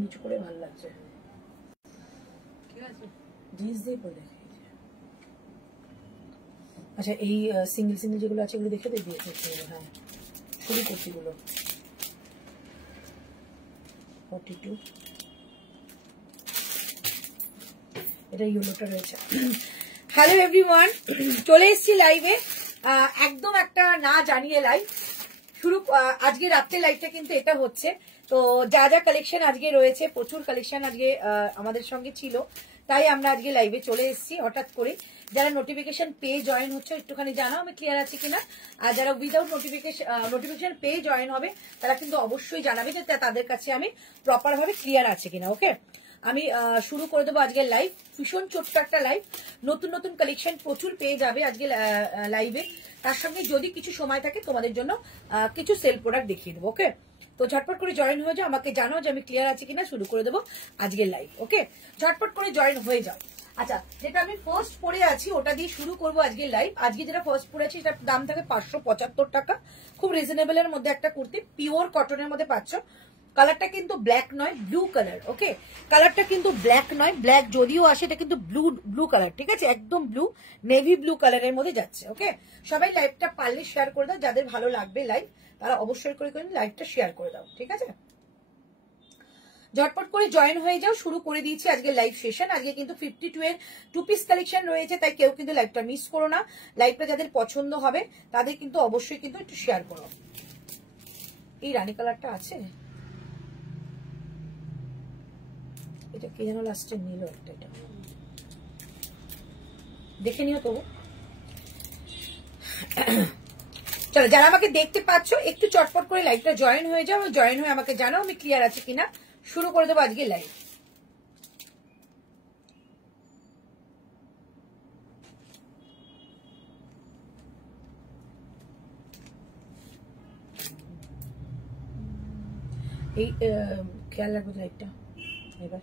নিচু করে ভালো লাগছে, ঠিক আছে জিন্স দিয়ে পরে দেখে। আচ্ছা এই সিঙ্গেল সিঙ্গেল যেগুলো আছে এগুলো দেখে দিয়েছে। হ্যাঁ শুরু করছি গুলো 42, এটা ইয়েলোটা রয়েছে। হ্যালো এভরিওয়ান, চলে এসেছি লাইভে, একদম একটা না জানিয়ে লাইভ শুরু। আজকে রাত্রে লাইভটা কিন্তু এটা হচ্ছে। তো যা যা কালেকশন আজকে রয়েছে, প্রচুর কালেকশন আজকে আমাদের সঙ্গে ছিল, তাই আমরা আজকে লাইভে চলে এসেছি হঠাৎ করে। যারা নোটিফিকেশন পেয়ে জয়েন হচ্ছে একটুখানি জানাও আমি ক্লিয়ার আছি কিনা, আর যারা উইদাউট নোটিফিকেশন পেয়ে জয়েন হবে তারা কিন্তু অবশ্যই জানাবে যে তাদের কাছে আমি প্রপার ভাবে ক্লিয়ার আছে কিনা। ওকে, আমি শুরু করে দেবো আজকের লাইভ। ভীষণ ছোট্ট একটা লাইভ, নতুন নতুন কালেকশন প্রচুর পেয়ে যাবে আজকে লাইভে। তার সঙ্গে যদি কিছু সময় থাকে তোমাদের জন্য কিছু সেল প্রোডাক্ট দেখিয়ে দেবো। ওকে, তো ঝটপট করে জয়েন হয়ে যাও, আমাকে জানাও যে আমি ক্লিয়ার আছি কিনা, শুরু করে দেবো আজকের লাইভ। ওকে, ঝটপট করে জয়েন হয়ে যাও। আচ্ছা, যেটা আমি ফার্স্ট পরে আছি ওটা দিয়ে শুরু করবো আজকের লাইভ। আজকে যেটা ফার্স্ট পরে আছি এটার দাম থাকে 575 টাকা। খুব রিজনেবল এর মধ্যে একটা কুর্তি, পিওর কটনের মধ্যে পাচ্ছ। কালারটা কিন্তু ব্ল্যাক নয়, ব্লু কালার। ওকে, কালারটা কিন্তু ব্ল্যাক নয়, ব্ল্যাক যদিও আসে এটা কিন্তু ব্লু কালার, ঠিক আছে, একদম ব্লু, নেভি ব্লু কালারের মধ্যে যাচ্ছে। ওকে, সবাই লাইভটা পারলে শেয়ার করে দাও, যাদের ভালো লাগবে লাইভ তারা অবশ্যই করে লাইভটা শেয়ার করে দাও, ঠিক আছে। ঝটপট করে জয়েন হয়ে যাও, শুরু করে দিয়েছি আজকে লাইভ সেশন। আজকে কিন্তু 52 এর 2 পিস কালেকশন রয়েছে, তাই কেউ কিন্তু লাইভটা মিস করো না। লাইভটা যাদের পছন্দ হবে তাদের কিন্তু অবশ্যই কিন্তু একটু শেয়ার করো। এই রানী কালারটা আছে, এটা কে যেন লাস্টে নিল একটা, এটা দেখে নিও তবু। চলো, যারা আমাকে দেখতে পাচ্ছ একটু চটপট করে লাইভটা জয়েন হয়ে যাও, জয়েন হয়ে আমাকে জানাও আমি ক্লিয়ার আছে কিনা, শুরু করে দেবো আজকে লাইভ। এই খেয়াল রাখবে লাইভটা, এবার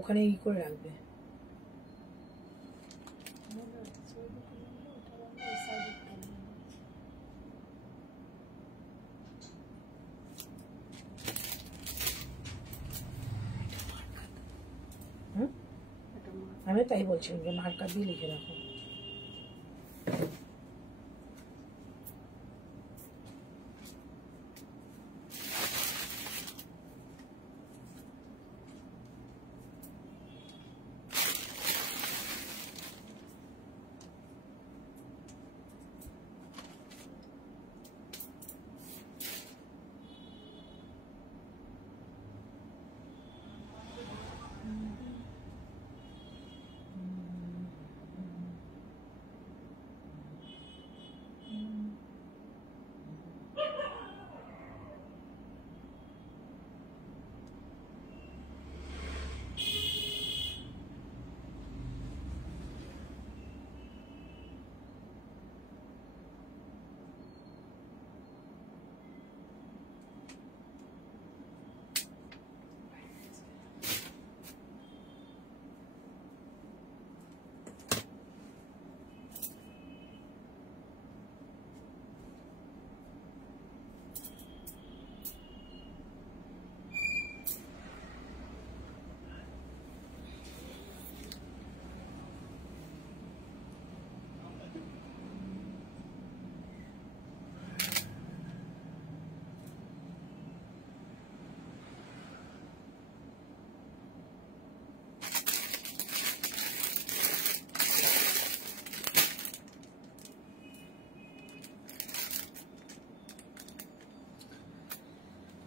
ওখানে ই করে রাখবে। আমি তাই বলছিলাম যে মার্কার দিয়ে লিখে রাখো।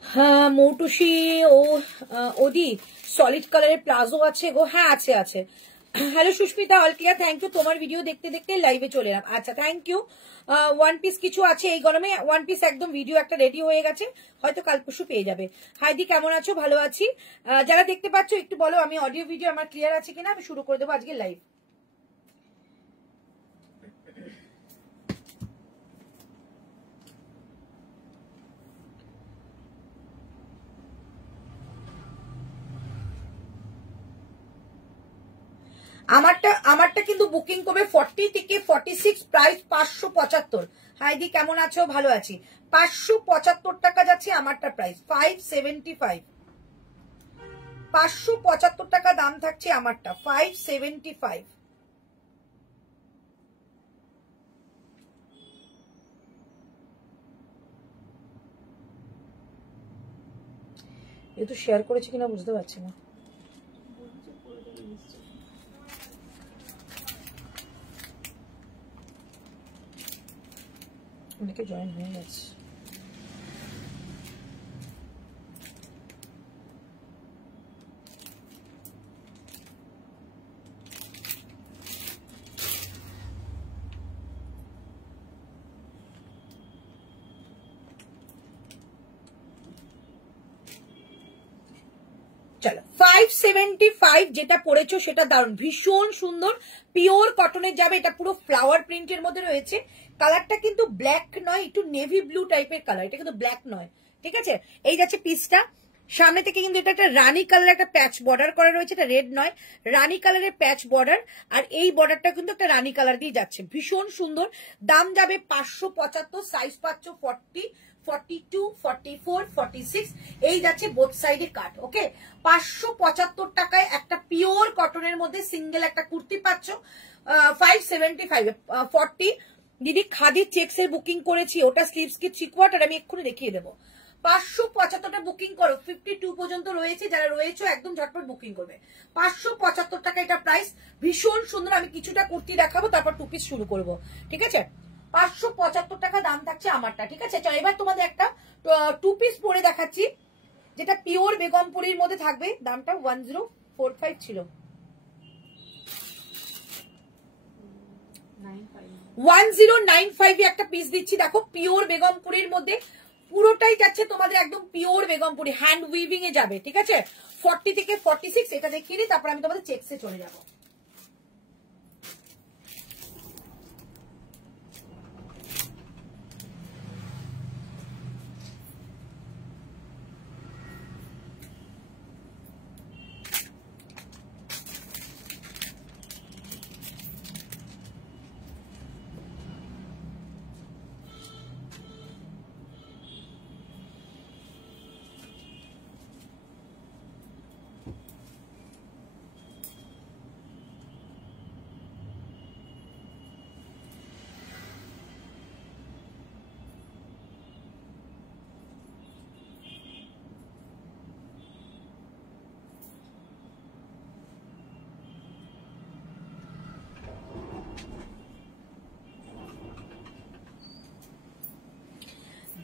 হ্যাঁ মৌটুসি ও ওদি সলিড কালারের প্লাজো আছে গো, হ্যাঁ আছে আছে। Hello Susmita, all clear, thank you. তোমার ভিডিও দেখতে দেখতে লাইভে চলে এলাম। আচ্ছা থ্যাংক ইউ। ওয়ান পিস কিছু আছে এই গরমে, ওয়ান পিস একদম ভিডিও একটা রেডি হয়ে গেছে, হয়তো কাল পরশু পেয়ে যাবে। হাইদি কেমন আছো? ভালো আছি। যারা দেখতে পাচ্ছ একটু বলো আমি অডিও ভিডিও আমার ক্লিয়ার আছে কিনা, আমি শুরু করে দেবো আজকে লাইভ। আমারটা কিন্তু বুকিং করবে 40 থেকে 46, প্রাইস 575। হাইদি কেমন আছো? ভালো আছি। 575 টাকা যাচ্ছে আমারটা প্রাইস, 575। 575 টাকা দাম থাকছে আমারটা, 575। যেহেতু শেয়ার করেছি কিনা বুঝতে পারছি না। অনেকে জয়েন হয়ে গেছে। চলো 575 যেটা পড়েছো সেটা দারুণ, ভীষণ সুন্দর, পিওর কটনের যাবে। এটা পুরো ফ্লাওয়ার প্রিন্টের মধ্যে রয়েছে। কালারটা কিন্তু ব্ল্যাক নয়, একটু নেভি ব্লু টাইপের কালার, এটা কিন্তু ব্ল্যাক নয়, ঠিক আছে। এই যাচ্ছে পিসটা, সামনে থেকে কিন্তু এটা একটা রানী কালার একটা প্যাচ বর্ডার করা রয়েছে, এটা রেড নয়, রানী কালারের প্যাচ বর্ডার। আর এই বর্ডারটা কিন্তু একটা রানী কালার দিয়ে যাচ্ছে, ভীষণ সুন্দর। দাম যাবে 575, সাইজ পাচ্ছ 40, 42, 44, 46, এই যাচ্ছে বোথ সাইডে কাট। ওকে, 575 টাকায় একটা পিওর কটনের মধ্যে সিঙ্গেল একটা কুর্তি পাচ্ছ। 575 40। দিদি খাদি চেক্স এর বুকিং করেছি, ওটা স্লিভস কি 3/4, আমি এক্ষুনি দেখিয়ে দেবো। 575টা বুকিং করো, 52 পর্যন্ত রয়েছে, যারা রয়েছে একদম ঝটপট বুকিং করবে। 575 টাকা এটা প্রাইস, ভীষণ সুন্দর। আমি কিছুটা কুর্তি দেখাবো, তারপর 2 পিস শুরু করবো, ঠিক আছে। 575 টাকা দাম থাকছে আমারটা, ঠিক আছে। চলো এবার তোমাদের একটা 2 পিস পরে দেখাচ্ছি, যেটা পিওর বেগমপুরীর মধ্যে থাকবে। দামটা 1045 ছিল, 1095 একটা পিস দিচ্ছি। দেখো পিওর বেগমপুরীর মধ্যে পুরোটাই যাচ্ছে তোমাদের একদম পিওর বেগমপুরি, হ্যান্ড উইভিং এ যাবে, ঠিক আছে। 40 থেকে 46 এটা দেখিয়ে দিই, তারপর আমি তোমাদের চেক্সে চলে যাবো।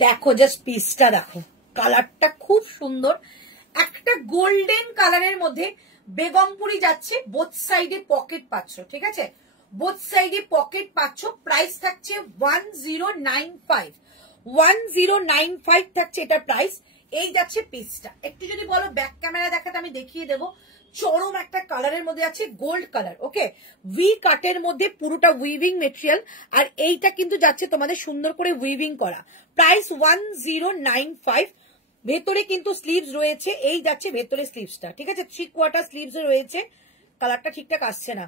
দেখো জাস্ট পিসটা দেখো, কালারটা খুব সুন্দর, একটা গোল্ডেন কালারের মধ্যে বেগমপুরি যাচ্ছে। বোথ সাইডে পকেট পাচ্ছ, ঠিক আছে, বোথ সাইডে পকেট পাচ্ছ। প্রাইস থাকছে 1095, 1095 থাকছে এটা প্রাইস। এই যাচ্ছে পিসটা। একটু যদি বলো ব্যাক ক্যামেরা দেখাতে আমি দেখিয়ে দেবো। চরম একটা কালারের মধ্যে আছে, গোল্ড কালার। ওকে, ভি কাটের মধ্যে পুরোটা উইভিং মেটেরিয়াল, আর এইটা কিন্তু যাচ্ছে তোমাদের সুন্দর করে উইভিং করা। প্রাইস 1095। ভেতরে কিন্তু স্লিভস রয়েছে, এই যাচ্ছে ভেতরে স্লিভসটা, ঠিক আছে, 3/4 স্লিভস রয়েছে। কালারটা ঠিকঠাক আসছে না।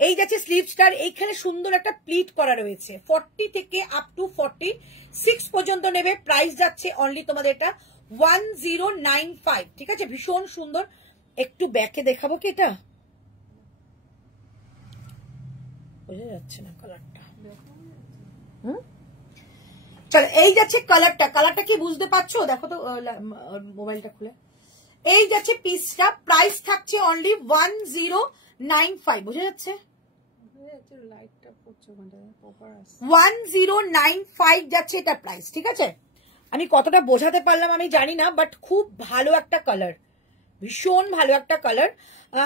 এই যাচ্ছে স্লিভসটার, এইখানে সুন্দর একটা প্লিট করা রয়েছে। 40 থেকে আপ টু 46 পর্যন্ত নেবে। প্রাইস যাচ্ছে অনলি তোমাদের এটা 1095, ঠিক আছে, ভীষণ সুন্দর। একটু ব্যাকে দেখাবো কি, এটা বোঝা যাচ্ছে না কালারটা। চলো এই যাচ্ছে কালারটা, কালারটা কি বুঝতে পারছো? দেখো তো মোবাইলটা খুলে। এই যাচ্ছে পিসটা, প্রাইস থাকছে অনলি 1095, বোঝা যাচ্ছে? 1095 যাচ্ছে এটা প্রাইস, ঠিক আছে। আমি কতটা বোঝাতে পারলাম আমি জানি না, বাট খুব ভালো একটা কালার, ভীষণ ভালো একটা কালার।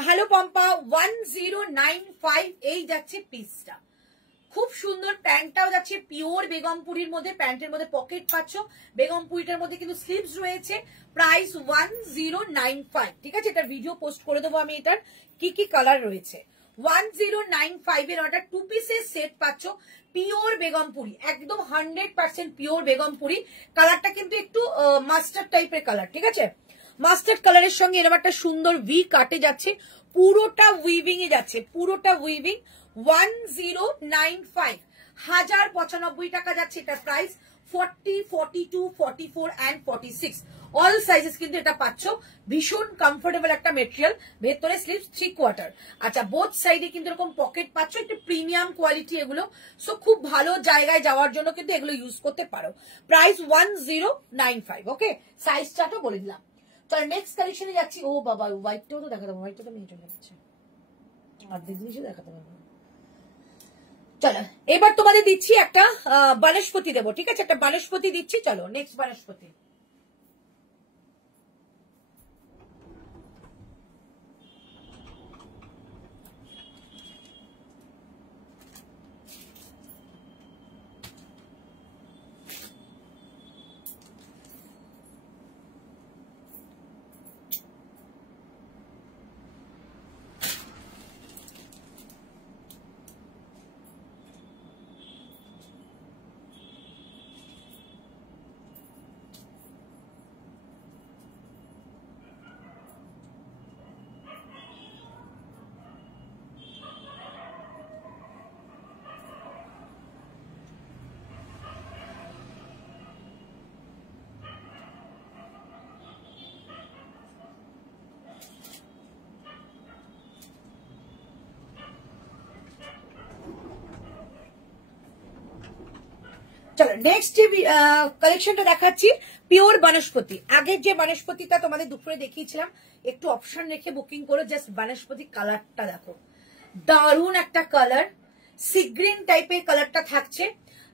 হ্যালো পম্পা, 1095 এই যাচ্ছে পিসটা, খুব সুন্দর। প্যান্টটাও যাচ্ছে পিওর বেগমপুরির মধ্যে, প্যান্টের মধ্যে পকেট পাচ্ছ। বেগমপুরিটার মধ্যে কিন্তু স্লিভস রয়েছে। প্রাইস 1095, ঠিক আছে। এটার ভিডিও পোস্ট করে দেবো আমি, এটার কি কি কালার রয়েছে। 1095 এর অর্ডার 2 পিসের সেট পাচ্ছ, পিওর বেগমপুরি, একদম 100% পিওর বেগমপুরি। কালারটা কিন্তু একটু মাস্টার্ড টাইপের কালার, ঠিক আছে। মাস্টার্ড কালারের সঙ্গে এরকম একটা সুন্দর ভি কাটে যাচ্ছে, পুরোটা উইভিং এ যাচ্ছে, পুরোটা উইভিং। 1095, 1095 টাকা যাচ্ছে এটা প্রাইস। 40, 42, 44 and 46 অল সাইজেস কিন্তু এটা পাচ্ছ। ভীষণ কমফোর্টেবল একটা মেটেরিয়াল, ভেতরে স্লিভস 3/4। আচ্ছা, বোথ সাইডে কিন্তু এরকম পকেট পাচ্ছ, একটু প্রিমিয়াম কোয়ালিটি এগুলো। সো খুব ভালো জায়গায় যাওয়ার জন্য কিন্তু এগুলো ইউজ করতে পারো। প্রাইস 1095। ওকে, সাইজ চার্টও বলে দিলাম। চলো নেক্সট কালেকশনে যাচ্ছি। ও বাবা, হোয়াইটটাও তো দেখাতে, হোয়াইটটা তো নিয়ে চলে যাচ্ছে, অর্ধেক জিনিসও দেখাতে পারবো। চলো এবার তোমাদের দিচ্ছি একটা বনস্পতি দেবো, ঠিক আছে? একটা বনস্পতি দিচ্ছি। চলো নেক্সট বনস্পতি। চলো নেক্সট যে কালেকশনটা দেখাচ্ছি, পিওর বনস্পতি। আগের যে বনস্পতিটা তোমাদের দুপুরে দেখিয়েছিলাম, একটু অপশন রেখে বুকিং করো। জাস্ট বনস্পতি কালারটা দেখো, দারুণ একটা কালার, সি গ্রিন টাইপের কালারটা থাকছে।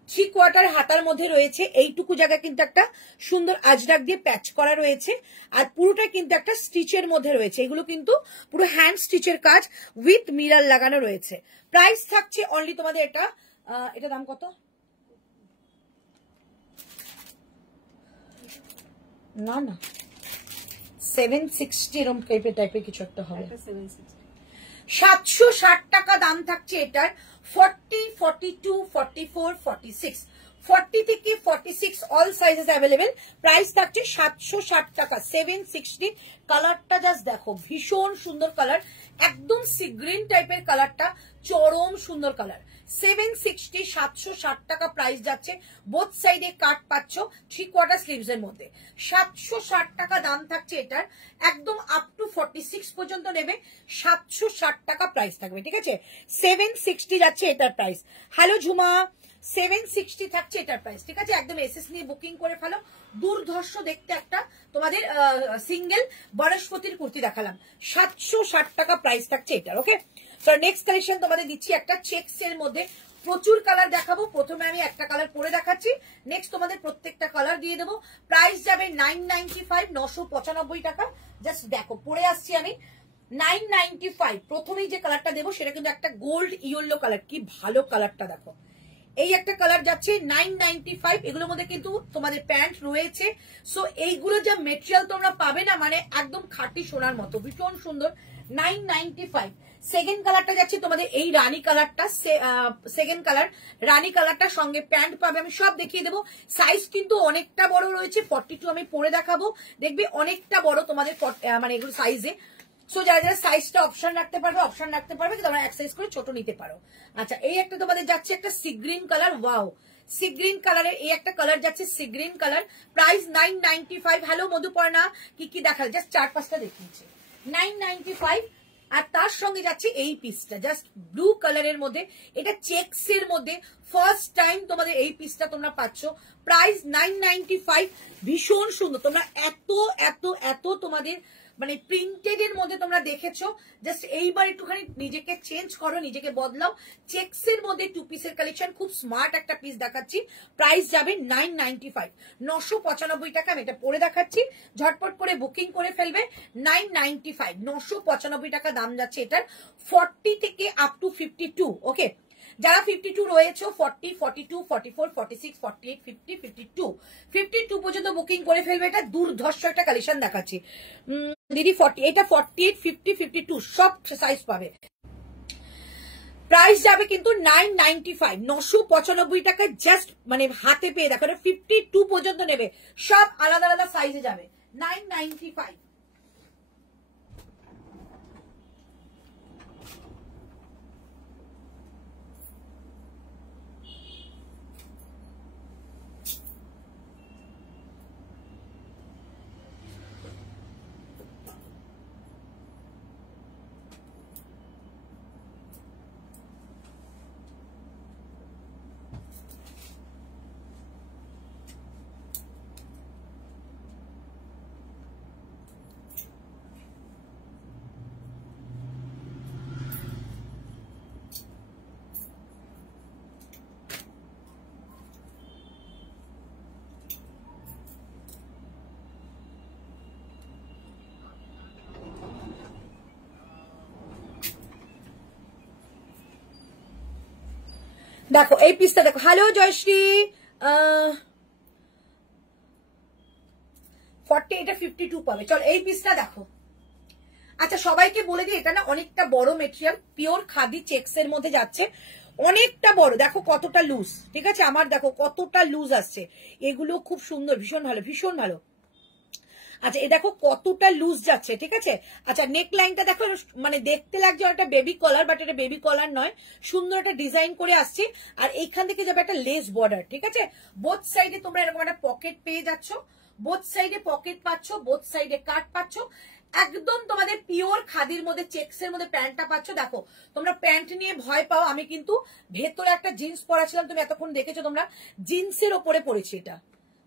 3/4 হাতার মধ্যে রয়েছে, এইটুকু জায়গায় কিন্তু একটা সুন্দর আজরাক দিয়ে প্যাচ করা রয়েছে, আর পুরোটা কিন্তু একটা স্টিচের মধ্যে রয়েছে। এগুলো কিন্তু পুরো হ্যান্ড স্টিচের কাজ উইথ মিরর লাগানো রয়েছে। প্রাইস থাকছে অনলি তোমাদের এটা দাম কত? না না 760 এরকম টাইপের কিছু একটা হবে। 760 টাকা দাম থাকছে এটার। 40, 42, 44, 46, 40 থেকে 46 অল সাইজেস অ্যাভেলেবেল। প্রাইস থাকছে 760 টাকা, 760। কালারটা জাস্ট দেখো, ভীষণ সুন্দর কালার, একদম সি গ্রিন টাইপের কালারটা, চরম সুন্দর কালার। 760, 760 টাকা প্রাইস যাচ্ছে। বোথ সাইডে কাট পাচ্ছ 3/4 স্লিভস এর মধ্যে। 760 টাকা দাম থাকছে এটার। একদম আপ টু 46 পর্যন্ত নেবে, 760 টাকা প্রাইস থাকবে, ঠিক আছে? 760 যাচ্ছে এটার প্রাইস। হ্যালো ঝুমা, 760 থাকছে এটার প্রাইস, ঠিক আছে? একদম এসএস নিয়ে বুকিং করে ফেলো। দুর্ধর্ষ দেখতে একটা তোমাদের সিঙ্গেল বনস্পতির কুর্তি দেখালাম, 760 টাকা প্রাইস থাকছে এটার। ওকে, তো নেক্সট কালেকশন তোমাদের দিচ্ছি একটা চেকস এর মধ্যে। প্রচুর কালার দেখাবো, প্রথমে আমি একটা কালার পরে দেখাচ্ছি, নেক্সট তোমাদের প্রত্যেকটা কালার দিয়ে দেবো। প্রাইস যাবে 995, 995 টাকা। জাস্ট দেখো, পরে আসছি আমি 995। প্রথমেই যে কালারটা দেবো সেটা কিন্তু একটা গোল্ড ইয়েলো কালার, কি ভালো কালারটা দেখো। এই একটা কালার যাচ্ছে 995। এগুলোর মধ্যে কিন্তু তোমাদের প্যান্ট রয়েছে। সো এইগুলো যা মেটেরিয়াল তোমরা পাবে না, মানে একদম খাঁটি সোনার মতো, ভীষণ সুন্দর। 995। সেকেন্ড কালারটা যাচ্ছে তোমাদের এই রানী কালারটা, সেকেন্ড কালার রানী কালারটার সঙ্গে প্যান্ট পাবে। আমি সব দেখিয়ে দেবো। সাইজ কিন্তু অনেকটা বড় রয়েছে, 42 আমি পরে দেখাবো, দেখবে অনেকটা বড় তোমাদের মানে এগুলো সাইজে। সো যারা যারা সাইজটা অপশন রাখতে পারবে তোমরা এক সাইজ করে ছোট নিতে পারো। আচ্ছা, এই একটা তোমাদের যাচ্ছে একটা sea green colour. Wow, sea green কালারের এই একটা কালার যাচ্ছে, sea green colour. Price 995। Hello Madhuparna, কি কি দেখালে? জাস্ট 4-5টা দেখিয়েছে, 995। আর তার সঙ্গে যাচ্ছে এই পিসটা, জাস্ট ব্লু কালারের মধ্যে, এটা চেকস এর মধ্যে। ফার্স্ট টাইম তোমাদের এই পিসটা তোমরা পাচ্ছ। প্রাইস 995। ভীষণ সুন্দর। তোমরা এত এত এত তোমাদের মানে প্রিন্টেড এর মধ্যে তোমরা দেখেছো, জাস্ট এইবার একটুখানি নিজেকে চেঞ্জ করো, নিজেকে বদলাও। চেকস এর মধ্যে 2 পিসের কালেকশন, খুব স্মার্ট একটা পিস দেখাচ্ছি। প্রাইস যাবে 995, 995 টাকা। আমি এটা পরে দেখাচ্ছি, ঝটপট করে বুকিং করে ফেলবে। 995, 995 টাকা দাম যাচ্ছে এটার। 40 থেকে আপ টু 52। ওকে, যারা 52 রয়েছে, 40, 42, 44, 46, 48, 50, 52 পর্যন্ত বুকিং করে ফেলবে। এটা দুর্ধর্ষ একটা কালেকশন দেখাচ্ছি দিদি। 40, এটা 48, 50, 52 সব সাইজ পাবে। প্রাইস যাবে কিন্তু 995, 995 টাকা। জাস্ট মানে হাতে পেয়ে দেখো, 52 পর্যন্ত নেবে, সব আলাদা আলাদা সাইজে যাবে। 995। দেখো এই পিসটা দেখো। হ্যালো জয়শ্রী, 40, এটা 52 পাবে। চলো এই পিসটা দেখো। আচ্ছা সবাইকে বলে দিই, এটা না অনেকটা বড় মেটেরিয়াল, পিওর খাদি চেক্স এর মধ্যে যাচ্ছে, অনেকটা বড়। দেখো কতটা লুজ, ঠিক আছে, আমার দেখো কতটা লুজ আসছে। এগুলো খুব সুন্দর, ভীষণ ভালো, ভীষণ ভালো। আচ্ছা এ দেখো কতটা লুজ যাচ্ছে, ঠিক আছে। আচ্ছা নেক লাইনটা দেখো, মানে দেখতে লাগছে একটা বেবি কলার, বাট এটা বেবি কলার নয়, সুন্দর একটা ডিজাইন করে আসছে। আর এইখান থেকে যাবে একটা লেস বর্ডার, ঠিক আছে। বোথ সাইডে তোমরা এরকম একটা পকেট পেয়ে যাচ্ছ, বোথ সাইডে পকেট পাচ্ছ, বোথ সাইডে কাট পাচ্ছ। একদম তোমাদের পিওর খাদির মধ্যে চেক্স এর মধ্যে প্যান্টটা পাচ্ছ। দেখো তোমরা প্যান্ট নিয়ে ভয় পাও, আমি কিন্তু ভেতরে একটা জিন্স পরা ছিলাম, তুমি এতক্ষণ দেখেছো তোমরা, জিন্সের ওপরে পরেছি এটা।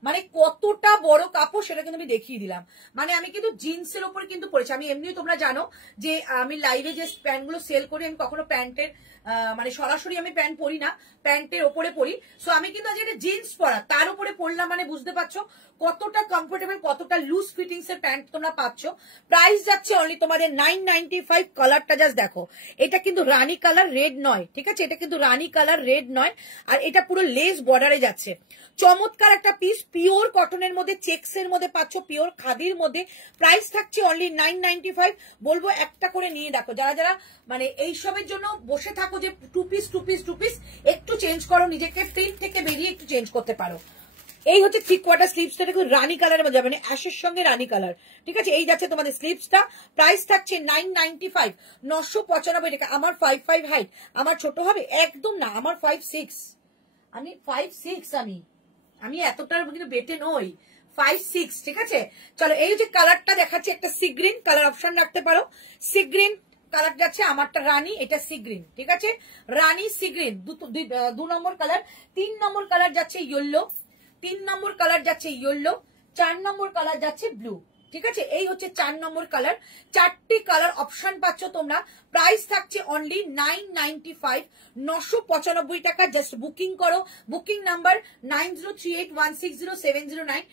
মানে কতটা বড় কাপড় সেটা কিন্তু আমি দেখিয়ে দিলাম। মানে আমি কিন্তু জিন্সের ওপরে কিন্তু পরেছি। আমি এমনি তোমরা জানো যে আমি লাইভে যে প্যান্ট গুলো সেল করি, আমি কখনো প্যান্টের মানে সরাসরি আমি প্যান্ট পরি না, প্যান্টের ওপরে পরি। সো আমি কিন্তু আজ এটা জিন্স পরা, তার উপরে পরলাম, মানে বুঝতে পারছো কতটা কমফোর্টেবল, কতটা লুজ ফিটিংস এর প্যান্ট তোমরা পাচ্ছ। প্রাইস যাচ্ছে অনলি তোমাদের 995। কালারটা জাস্ট দেখো, এটা কিন্তু রানী কালার রেড নয়, ঠিক আছে, এটা কিন্তু রানী কালার রেড নয়। আর এটা পুরো লেস বর্ডারে যাচ্ছে, চমৎকার একটা পিস, পিওর কটনের মধ্যে চেক্স এর মধ্যে পাচ্ছ, পিওর খাদির মধ্যে। প্রাইস থাকছে অনলি 995। বলবো একটা করে নিয়ে দেখো, যারা যারা মানে এইসবের জন্য বসে থাকো যে two piece two piece two piece, একটু চেঞ্জ করো নিজেকে, প্রিন্ট থেকে বেরিয়ে একটু চেঞ্জ করতে পারো। এই হচ্ছে 3/4 স্লিভসটা, দেখো রানী কালারের মধ্যে, মানে অ্যাশের সঙ্গে রানী কালার, ঠিক আছে। এই যাচ্ছে তোমাদের স্লিভসটা, প্রাইস থাকছে 995, 995 টাকা। আমার 55 হাইট, আমার ছোট হবে একদম না, আমার 56, আমি 56, আমি এতটার কিন্তু বেটে নই, 56, ঠিক আছে। চলো এই হচ্ছে কালারটা দেখাচ্ছি, একটা সি গ্রিন কালার অপশন রাখতে পারো, সি গ্রিন কালার যাচ্ছে, আমারটা রানী, এটা সি গ্রিন, ঠিক আছে, রানী সি গ্রিন 2 নম্বর কালার। 3 নম্বর কালার যাচ্ছে ইয়েলো, 3 নম্বর কালার যাচ্ছে ইয়েলো, 4 নম্বর কালার যাচ্ছে ব্লু, ঠিক আছে। এই হচ্ছে 4 নম্বর কালার, 4টি কালার অপশন পাচ্ছ তোমরা। প্রাইস থাকছে অনলি 995, 995 টাকা। জাস্ট বুকিং করো, বুকিং নাম্বার 9038160709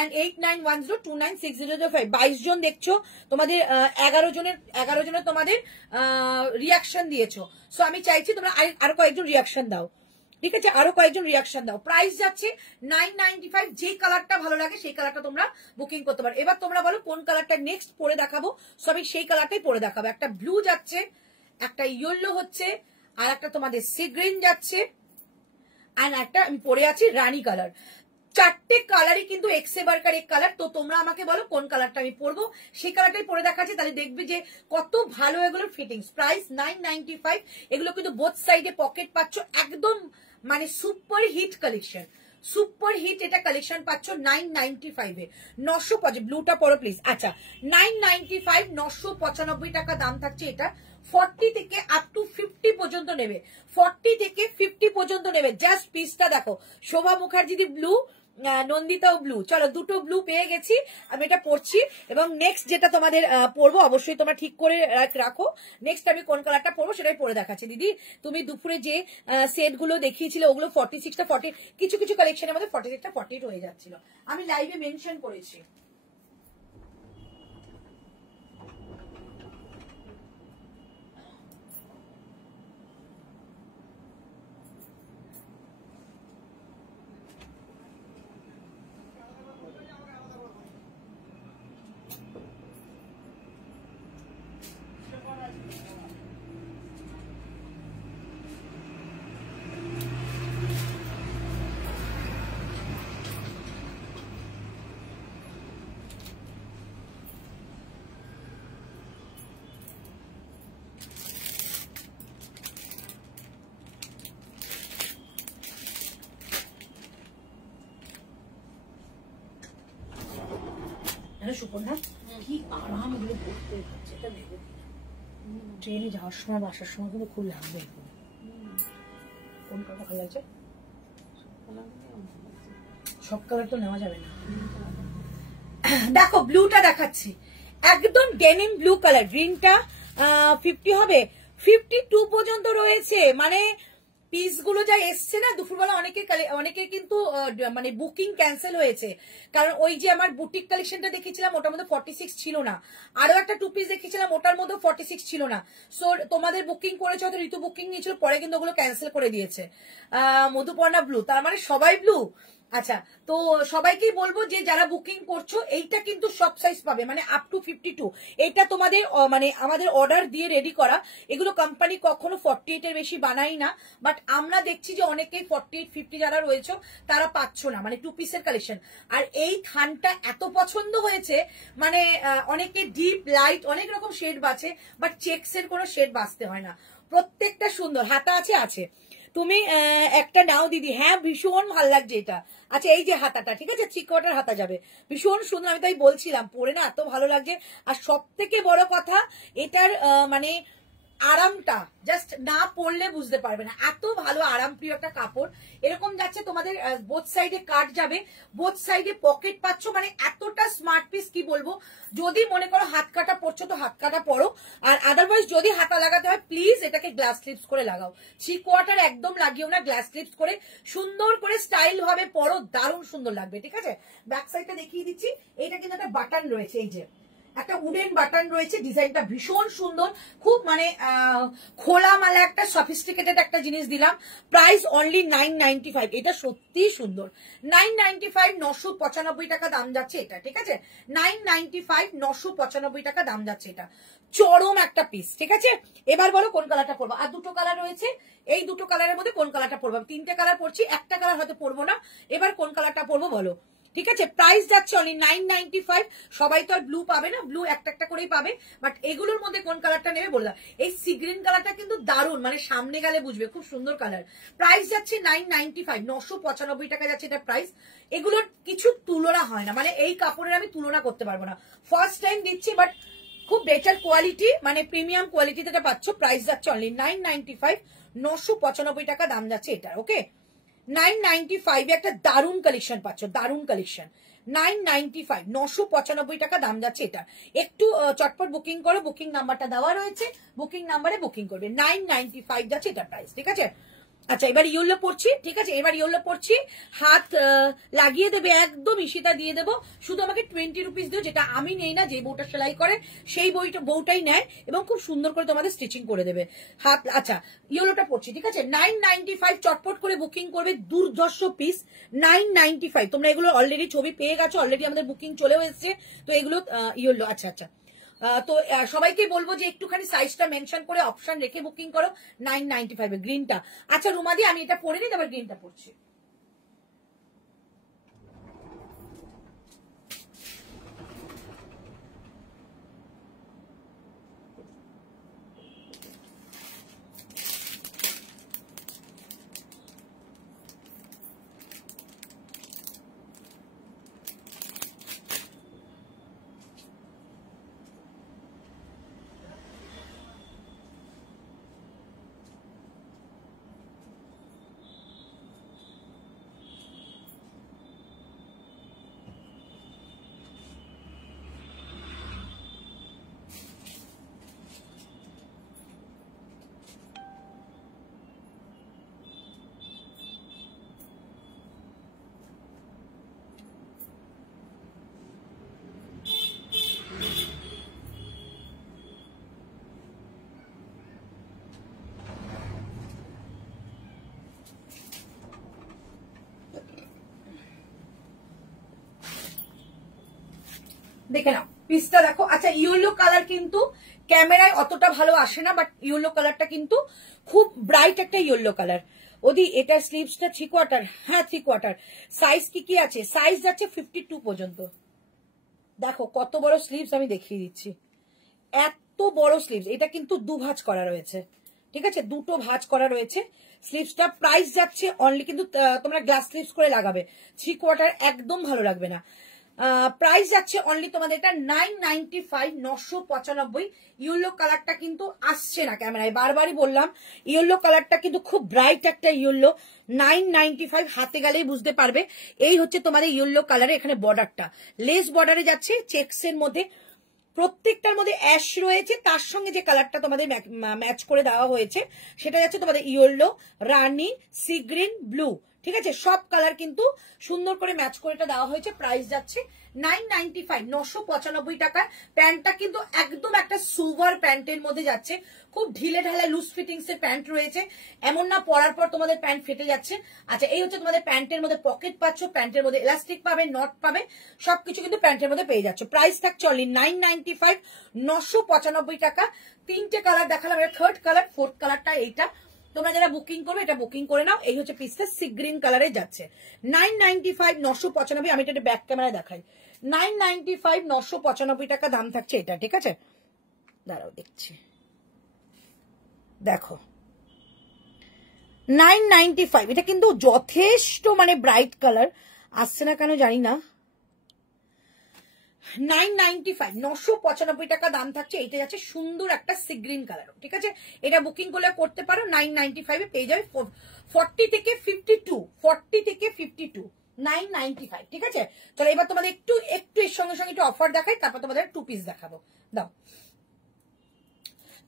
and 8910296005। 22 জন দেখছো, তোমাদের 11 জনের তোমাদের রিয়াকশন দিয়েছো। সো আমি চাইছি তোমরা আরো কয়েকজন রিয়াকশন দাও, ঠিক আছে, আরো কয়েকজন রিয়াকশন দাও। প্রাইস যাচ্ছে 995। যে কালারটা ভালো লাগে সেই কালারটা তোমরা বুকিং করতে পারো। এবার তোমরা বলো কোন কালারটা নেক্সট পরে দেখাবো, সো আমি সেই কালারটাই পরে দেখাবো। একটা ব্লু যাচ্ছে, একটা ইয়েলো হচ্ছে, আর একটা তোমাদের সি গ্রিন যাচ্ছে, আর একটা আমি পরে আছি রানী কালার। 4টে কালারই কিন্তু এক্সে বার্কার এক কালার। তো তোমরা আমাকে বলো কোন কালারটা আমি পরবো, সেই কালারটাই পরে দেখাচ্ছি, তাহলে দেখবে যে কত ভালো এগুলোর ফিটিংস। প্রাইস 995। এগুলো কিন্তু বোথ সাইডে পকেট পাচ্ছ, একদম মানে super hit collection, super hit এটা কালেকশন পাচ্ছ 995 এ। 905, ব্লুটা পরো প্লিজ। আচ্ছা 995, 995 টাকা দাম থাকছে এটা। 40 থেকে আপ টু 50 পর্যন্ত নেবে, 40 থেকে 50 পর্যন্ত নেবে। জাস্ট পিসটা দেখো, শোভা মুখার্জি ব্লু, নন্দিতাও ব্লু। চলো দুটো ব্লু পেয়ে গেছি, আমি এটা পরছি। এবং নেক্সট যেটা তোমাদের পরবো, অবশ্যই তোমরা ঠিক করে রাখো নেক্সট আমি কোন কালারটা পরবো সেটাই পরে দেখাচ্ছি। দিদি তুমি দুপুরে যে সেট গুলো দেখিয়েছিলে ওগুলো 46টা 40, কিছু কিছু কালেকশনের মধ্যে 46টা 48 হয়ে যাচ্ছিল, আমি লাইভে মেনশন করেছি। সুপর্ণা কি আরাম এগুলো পড়তে হচ্ছে, এটা ভেবে ট্রেনে যাওয়ার সময় বাসার সময় কিন্তু খুব লাগবে। কোন কালার ভালো লাগছে? সব কালার তো নেওয়া যাবে না। দেখো ব্লুটা দেখাচ্ছি, একদম ডেনিম ব্লু কালার। গ্রিনটা 50 হবে, 52 পর্যন্ত রয়েছে, মানে পিসগুলো যা এসছে না দুপুরবেলা অনেকের কিন্তু মানে বুকিং ক্যান্সেল হয়েছে, কারণ ওই যে আমার বুটিক কালেকশনটা দেখেছিলাম ওটার মধ্যে 46 ছিল না, আরো একটা 2 পিস দেখেছিলাম ওটার মধ্যে 46 ছিল না। সো তোমাদের বুকিং করেছে হয়তো, ঋতু বুকিং নিয়েছিল, পরে কিন্তু ওগুলো ক্যান্সেল করে দিয়েছে। মধুপর্ণা ব্লু, তার মানে সবাই ব্লু। আচ্ছা, তো সবাইকেই বলবো যে যারা বুকিং করছো এইটা কিন্তু সব সাইজ পাবে, মানে আপ টু 52। এটা তোমাদের মানে আমাদের অর্ডার দিয়ে রেডি করা, এগুলো কোম্পানি কখনো 48 এর বেশি বানাই না, বাট আমরা দেখছি যে অনেকেই 48 50 যারা রয়েছে তারা পাচ্ছ না, মানে 2 পিসের কালেকশন। আর এই থানটা এত পছন্দ হয়েছে, মানে অনেকে ডিপ লাইট অনেক রকম শেড বাছে, বাট চেকস এর কোনো শেড বাছতে হয় না, প্রত্যেকটা সুন্দর। হাতা আছে তুমি একটা নাও দিদি, হ্যাঁ ভীষণ ভালো লাগছে এটা। আচ্ছা, এই যে হাতাটা, ঠিক আছে, 3/4 হাতা যাবে, ভীষণ সুন্দর, আমি তাই বলছিলাম পরে না এত ভালো লাগছে। আর সব থেকে বড় কথা এটার মানে আরামটা জাস্ট না পরলে বুঝতে পারবে না, এত ভালো আরামপ্রিয় একটা কাপড়। এরকম যাচ্ছে তোমাদের বোথ সাইডে কাট যাবে, বোথ সাইডে পকেট পাচ্ছ, মানে এতটা স্মার্ট পিস কি বলবো। যদি মনে করো হাত কাটা পরছো তো হাত কাটা পরো, আর আদারওয়াইজ যদি হাতা লাগাতে হয় প্লিজ এটাকে গ্লাস স্লিপস করে লাগাও, 3/4 একদম লাগিও না, গ্লাস স্লিপস করে সুন্দর করে স্টাইল ভাবে পরো, দারুণ সুন্দর লাগবে। ঠিক আছে, ব্যাক সাইডটা দেখিয়ে দিচ্ছি। এইটা কিন্তু একটা বাটন রয়েছে, এই যে একটা উডেন বাটন রয়েছে, ডিজাইনটা ভীষণ সুন্দর, খুব মানে খোলামালা একটা সফিস্টিকেটেড একটা জিনিস দিলাম। প্রাইস অনলি 995, এটা সত্যি সুন্দর। 995, 995 টাকা দাম যাচ্ছে এটা। ঠিক আছে, 995, 995 টাকা দাম যাচ্ছে এটা, চরম একটা পিস। ঠিক আছে, এবার বলো কোন কালারটা পরবো। আর দুটো কালার রয়েছে, এই দুটো কালারের মধ্যে কোন কালারটা পরবো। 3টে কালার পরছি, একটা কালার হয়তো পরবো না, এবার কোন কালারটা পরবো বলো। ঠিক আছে, প্রাইস যাচ্ছে অনলি 995। সবাই তো আর ব্লু পাবে না, ব্লু একটা একটা করেই পাবে, বাট এগুলোর মধ্যে কোন কালারটা নেবে বললাম। এই সি গ্রিন কালারটা কিন্তু দারুণ, মানে সামনে গেলে বুঝবে, খুব সুন্দর কালার। প্রাইস যাচ্ছে 995, 995 টাকা যাচ্ছে এটা প্রাইস। এগুলোর কিছু তুলনা হয় না, মানে এই কাপড়ের আমি তুলনা করতে পারবো না, ফার্স্ট টাইম দিচ্ছি, বাট খুব বেটার কোয়ালিটি, মানে প্রিমিয়াম কোয়ালিটিতে এটা পাচ্ছ। প্রাইস যাচ্ছে অনলি 995, 995 টাকা দাম যাচ্ছে এটা। ওকে, 995 একটা দারুণ কালেকশন পাচ্ছ, দারুণ কালেকশন। 995, 995 টাকা দাম যাচ্ছে এটা। একটু চটপট বুকিং করো, বুকিং নাম্বারটা দেওয়া রয়েছে, বুকিং নাম্বারে বুকিং করবে। 995 যাচ্ছে এটা প্রাইস। ঠিক আছে, আচ্ছা এবার ইয়েলো পড়ছি। ঠিক আছে, এবার ইয়েলো পড়ছি, হাত লাগিয়ে দেবে একদম, ইশিতা দিয়ে দেবো, শুধু আমাকে 20 রুপিস দিও, যেটা আমি নেই না, যে বউটা সেলাই করে সেই বউটাই নেয়, এবং খুব সুন্দর করে তোমাদের স্টিচিং করে দেবে হাত। আচ্ছা, ইয়েলোটা পড়ছি। ঠিক আছে, 995, চটপট করে বুকিং করবে, দুর্ধর্ষ পিস। 995, তোমরা এগুলো অলরেডি ছবি পেয়ে গেছো, অলরেডি আমাদের বুকিং চলেও এসেছে, তো এগুলো ইয়েলো। আচ্ছা আচ্ছা, তো সবাইকে বলবো যে একটুখানি সাইজটা মেনশন করে অপশন রেখে বুকিং করো। 995 গ্রিনটা। আচ্ছা রুমাদি, আমি এটা পরে নিই, তারপর গ্রিনটা পড়ছি। দেখে নাও পিসটা দেখো। আচ্ছা, ইয়েলো কালার কিন্তু ক্যামেরায় অতটা ভালো আসে না, বাট ইয়েলো কালারটা কিন্তু খুব ব্রাইট একটা ইয়েলো কালার। ওদি এটার স্লিভসটা 3/4, হ্যাঁ 3/4। সাইজ কি আছে, সাইজ যাচ্ছে 52 পর্যন্ত। দেখো কত বড় স্লিভস, আমি দেখিয়ে দিচ্ছি, এত বড় স্লিভস। এটা কিন্তু 2 ভাঁজ করা রয়েছে। ঠিক আছে, 2টো ভাঁজ করা রয়েছে স্লিভসটা। প্রাইস যাচ্ছে অনলি, কিন্তু তোমরা গ্লাস স্লিভস করে লাগাবে, 3/4 একদম ভালো লাগবে না। প্রাইস যাচ্ছে অনলি তোমাদের এটা 995, 995। ইয়েলো কালারটা কিন্তু আসছে না ক্যামেরায়, বারবারই বললাম, ইয়েলো কালারটা কিন্তু খুব ব্রাইট একটা ইয়েলো। 995, হাতে গেলেই বুঝতে পারবে। এই হচ্ছে তোমাদের ইয়েলো কালারে, এখানে বর্ডারটা লেস বর্ডারে যাচ্ছে, চেক্স এর মধ্যে প্রত্যেকটার মধ্যে অ্যাশ রয়েছে, তার সঙ্গে যে কালারটা তোমাদের ম্যাচ করে দেওয়া হয়েছে সেটা যাচ্ছে তোমাদের ইয়েলো, রানি, সি গ্রিন, ব্লু। ঠিক আছে, সব কালার কিন্তু সুন্দর করে ম্যাচ করে এটা দেওয়া হয়েছে। প্রাইস যাচ্ছে 995, 995 টাকা। প্যান্টটা কিন্তু একদম একটা সুভার প্যান্টের মধ্যে যাচ্ছে, খুব ঢিলে ঢালা লুজ ফিটিংস এর প্যান্ট রয়েছে, এমন না পরার পর তোমাদের প্যান্ট ফেটে যাচ্ছে। আচ্ছা, এই হচ্ছে তোমাদের প্যান্টের মধ্যে পকেট পাচ্ছ, প্যান্টের মধ্যে এলাস্টিক পাবে, নট পাবে, সবকিছু কিন্তু প্যান্টের মধ্যে পেয়ে যাচ্ছে। প্রাইস থাকছে অনলি 995, 995 টাকা। তিনটে কালার দেখালাম, এটা থার্ড কালার, ফোর্থ কালারটা এইটা। তোমরা যারা বুকিং করবে এটা বুকিং করে নাও। এই হচ্ছে পিসটা সি গ্রিন কালারে যাচ্ছে 995, 995। আমি এটা ব্যাক ক্যামেরায় দেখাই। 995, 995 টাকা দাম থাকছে এটা। ঠিক আছে, দাঁড়াও দেখছি, দেখো 995। এটা কিন্তু যথেষ্ট মানে ব্রাইট কালার, আসছে না কেন জানি না। 995, 995 টাকা দাম থাকছে। এটা যাচ্ছে সুন্দর একটা সি গ্রিন কালার। ঠিক আছে, এটা বুকিং করলে করতে পারো। 995 এ পেয়ে যাবে 40 থেকে 52, 40 থেকে 52, 995। ঠিক আছে, চলো এবার তোমাদের একটু এর সঙ্গে সঙ্গে একটু অফার দেখাই, তারপর তোমাদের 2 পিস দেখাবো। দাও,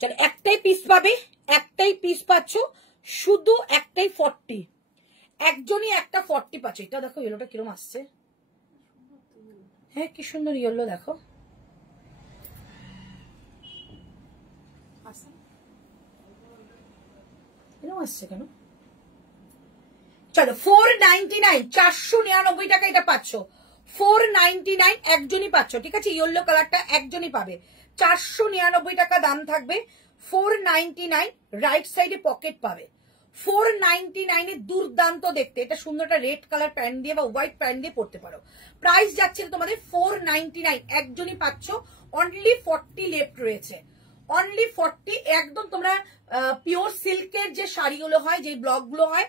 চলো একটাই পিস পাবে, একটাই পিস পাচ্ছ, শুধু একটাই 40, একজনই একটা 40 পাচ্ছ। এটা দেখো ইয়েলোটা কিরকম আসছে, হ্যাঁ কি সুন্দর ইয়েলো, দেখো এরকম আসছে কেন। চলো 499, 499 টাকা এটা পাচ্ছ, 499 একজনই পাচ্ছ। ঠিক আছে, ইয়েলো কালারটা একজনই পাবে, 499 টাকা দাম থাকবে। 499, রাইট সাইডে পকেট পাবে। 499 এ দুর্দান্ত দেখতে, এটা সুন্দর একটা রেড কালার প্যান্ট দিয়ে বা হোয়াইট প্যান্ট দিয়ে পড়তে পারো। প্রাইস যাচ্ছে তোমাদের 499, একজনই পাচ্ছ। অনলি 40 লেফট রয়েছে, অনলি 40। একদম তোমরা পিওর সিল্কের যে শাড়িগুলো হয়, যে ব্লক গুলো হয়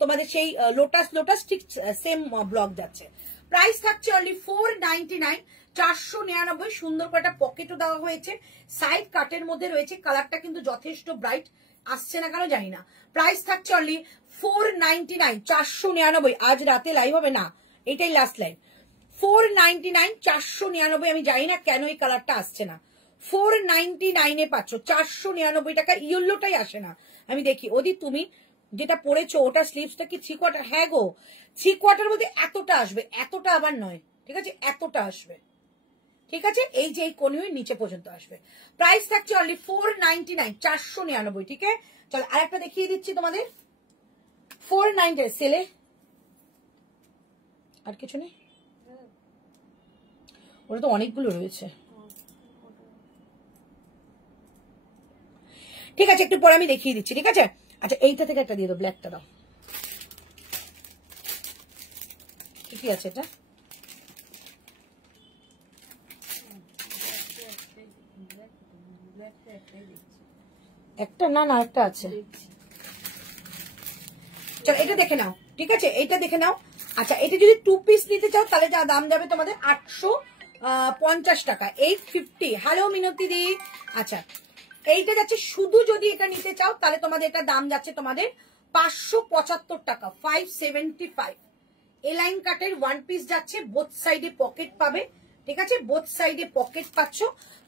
তোমাদের, সেই লোটাস লোটাস ঠিক সেম ব্লক যাচ্ছে। প্রাইস থাকছে অনলি 499, 499। সুন্দর করে একটা পকেটও দেওয়া হয়েছে, সাইড কাটের মধ্যে রয়েছে, কালারটা কিন্তু যথেষ্ট ব্রাইট, আসছে না কেন জানি না। প্রাইস থাকছে অনলি 499, 499। আজ রাতে লাইভ হবে না, এটাই লাস্ট লাইভ। 499, 499। আমি জানি না কেন এই কালারটা আসছে না। 499 এ পাচ্ছ, 499 টাকা। ইয়েলোটাই আসে না, আমি দেখি। ওদি তুমি যেটা পরেছো ওটা স্লিভসটা কি 3 কোয়ার্টার? হ্যাঁ গো, 3 কোয়ার্টার মধ্যে এতটা আসবে, এতটা আবার নয়। ঠিক আছে, এতটা আসবে। ঠিক আছে, এই যে এই কোণের নিচে পর্যন্ত আসবে। প্রাইস থাকছে অনলি 499, 499। ঠিক আছে, চলো আরেকটা দেখিয়ে দিচ্ছি তোমাদের। 499 সেলে আর কিছু নেই, ওটা তো অনেকগুলো রয়েছে। ঠিক আছে, একটু পরে আমি দেখিয়ে দিচ্ছি। ঠিক আছে, আচ্ছা এইটা থেকে একটা দিয়ে দাও, ব্ল্যাকটা দাও। কি আছে এটা? একটা না, না একটা আছে। চলো এটা দেখে নাও। ঠিক আছে, এইটা দেখে নাও। আচ্ছা, এটা যদি 2 পিস নিতে চাও তাহলে যা দাম যাবে তোমাদের 850 টাকা, 850। হ্যালো মিনতি দি। আচ্ছা, এইটা যাচ্ছে শুধু যদি এটা নিতে চাও তাহলে তোমাদের এটা দাম যাচ্ছে তোমাদের 575 টাকা, 575। এলাইন কাটের 1 পিস যাচ্ছে, বোথ সাইডে পকেট পাবে। ঠিক আছে, বোথ সাইডে পকেট পাচ্ছ,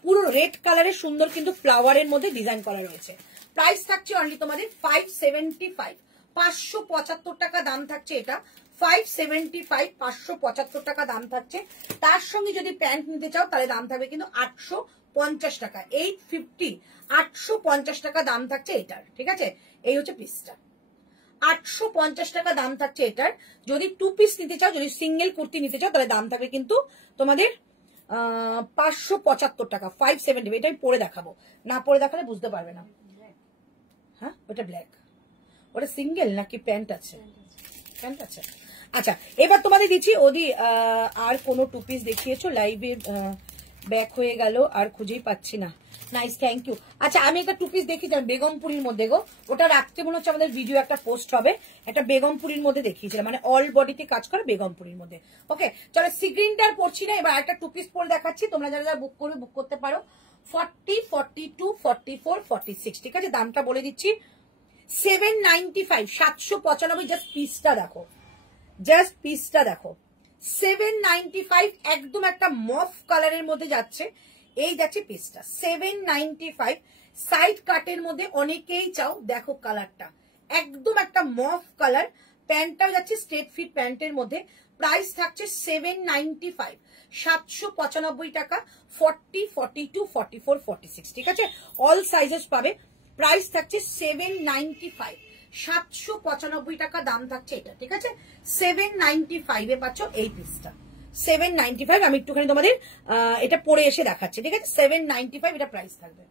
পুরো রেড কালারের সুন্দর কিন্তু ফ্লাওয়ারের মধ্যে ডিজাইন করা রয়েছে। প্রাইস থাকছে অনলি তোমাদের 575, 575 টাকা দাম থাকছে এটা। 575, 575 টাকা দাম থাকছে। তার সঙ্গে যদি প্যান্ট নিতে চাও তাহলে দাম থাকবে কিন্তু 850 টাকা, 850, 850 টাকা দাম থাকছে এটার। ঠিক আছে, এই হচ্ছে পিসটা, 850 টাকা দাম থাকছে এটার। যদি 2 পিস নিতে চাও, যদি সিঙ্গেল কুর্তি নিতে চাও তাহলে দাম থাকবে কিন্তু তোমাদের 575 টাকা, 570। এটা আমি পরে দেখাবো, না পরে দেখালে বুঝতে পারবে না। হ্যাঁ, ওটা ব্ল্যাক, ওটা সিঙ্গেল নাকি প্যান্ট আছে? প্যান্ট আছে। আচ্ছা, এবার তোমাদের দিচ্ছি। ওদি আর কোনো 2 পিস দেখিয়েছো লাইভে, ব্যাক হয়ে গেল, আর খুঁজেই পাচ্ছি না। Nice, thank you. আচ্ছা, আমি একটা 2 পিস দেখিয়েছিলাম বেগমপুরীর মধ্যে গো, ওটা রাখতে মনে হচ্ছে আমাদের ভিডিও একটা পোস্ট হবে। একটা বেগমপুরীর মধ্যে দেখিয়েছিলাম, মানে অল বডিতে কাজ করে বেগমপুরীর মধ্যে। ওকে, চলো সিগ্রিনটার পড়ছি না, এবার একটা 2 পিস পরে দেখাচ্ছি। তোমরা যারা যারা বুক করবে বুক করতে পারো। 40, 42, 44, 46। ঠিক আছে, দামটা বলে দিচ্ছি 795, 795। জাস্ট পিসটা দেখো, জাস্ট পিসটা দেখো, 795। একদম একটা মফ কালারের মধ্যে যাচ্ছে, এই যাচ্ছে পিসটা 795। সাইড কাটের মধ্যে অনেকেই চাও, দেখো কালারটা একদম একটা মফ কালার। প্যান্টটাও যাচ্ছে স্ট্রেট ফিট প্যান্টের মধ্যে। প্রাইস থাকছে 795, 795 টাকা। 40, 42, 44, 46, ঠিক আছে, অল সাইজেস পাবে। প্রাইস থাকছে 795, 795 টাকা দাম থাকছে এটা, ঠিক আছে। 795 এ পাচ্ছ এই পিসটা, 795। আমি একটুখানি তোমাদের এটা পরে এসে দেখাচ্ছি, ঠিক আছে। 795 এটা প্রাইস থাকবে।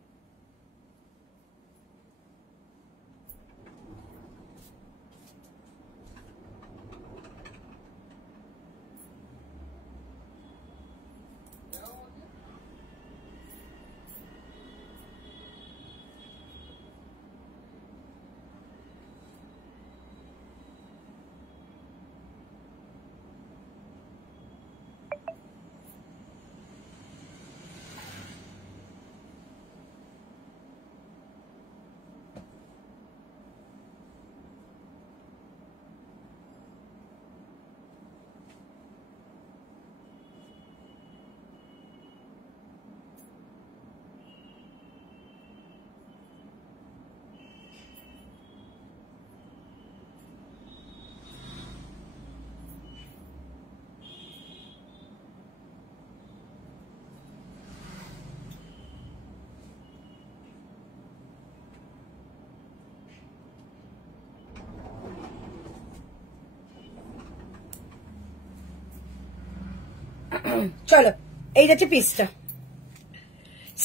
চলো এই যাচ্ছে পিসটা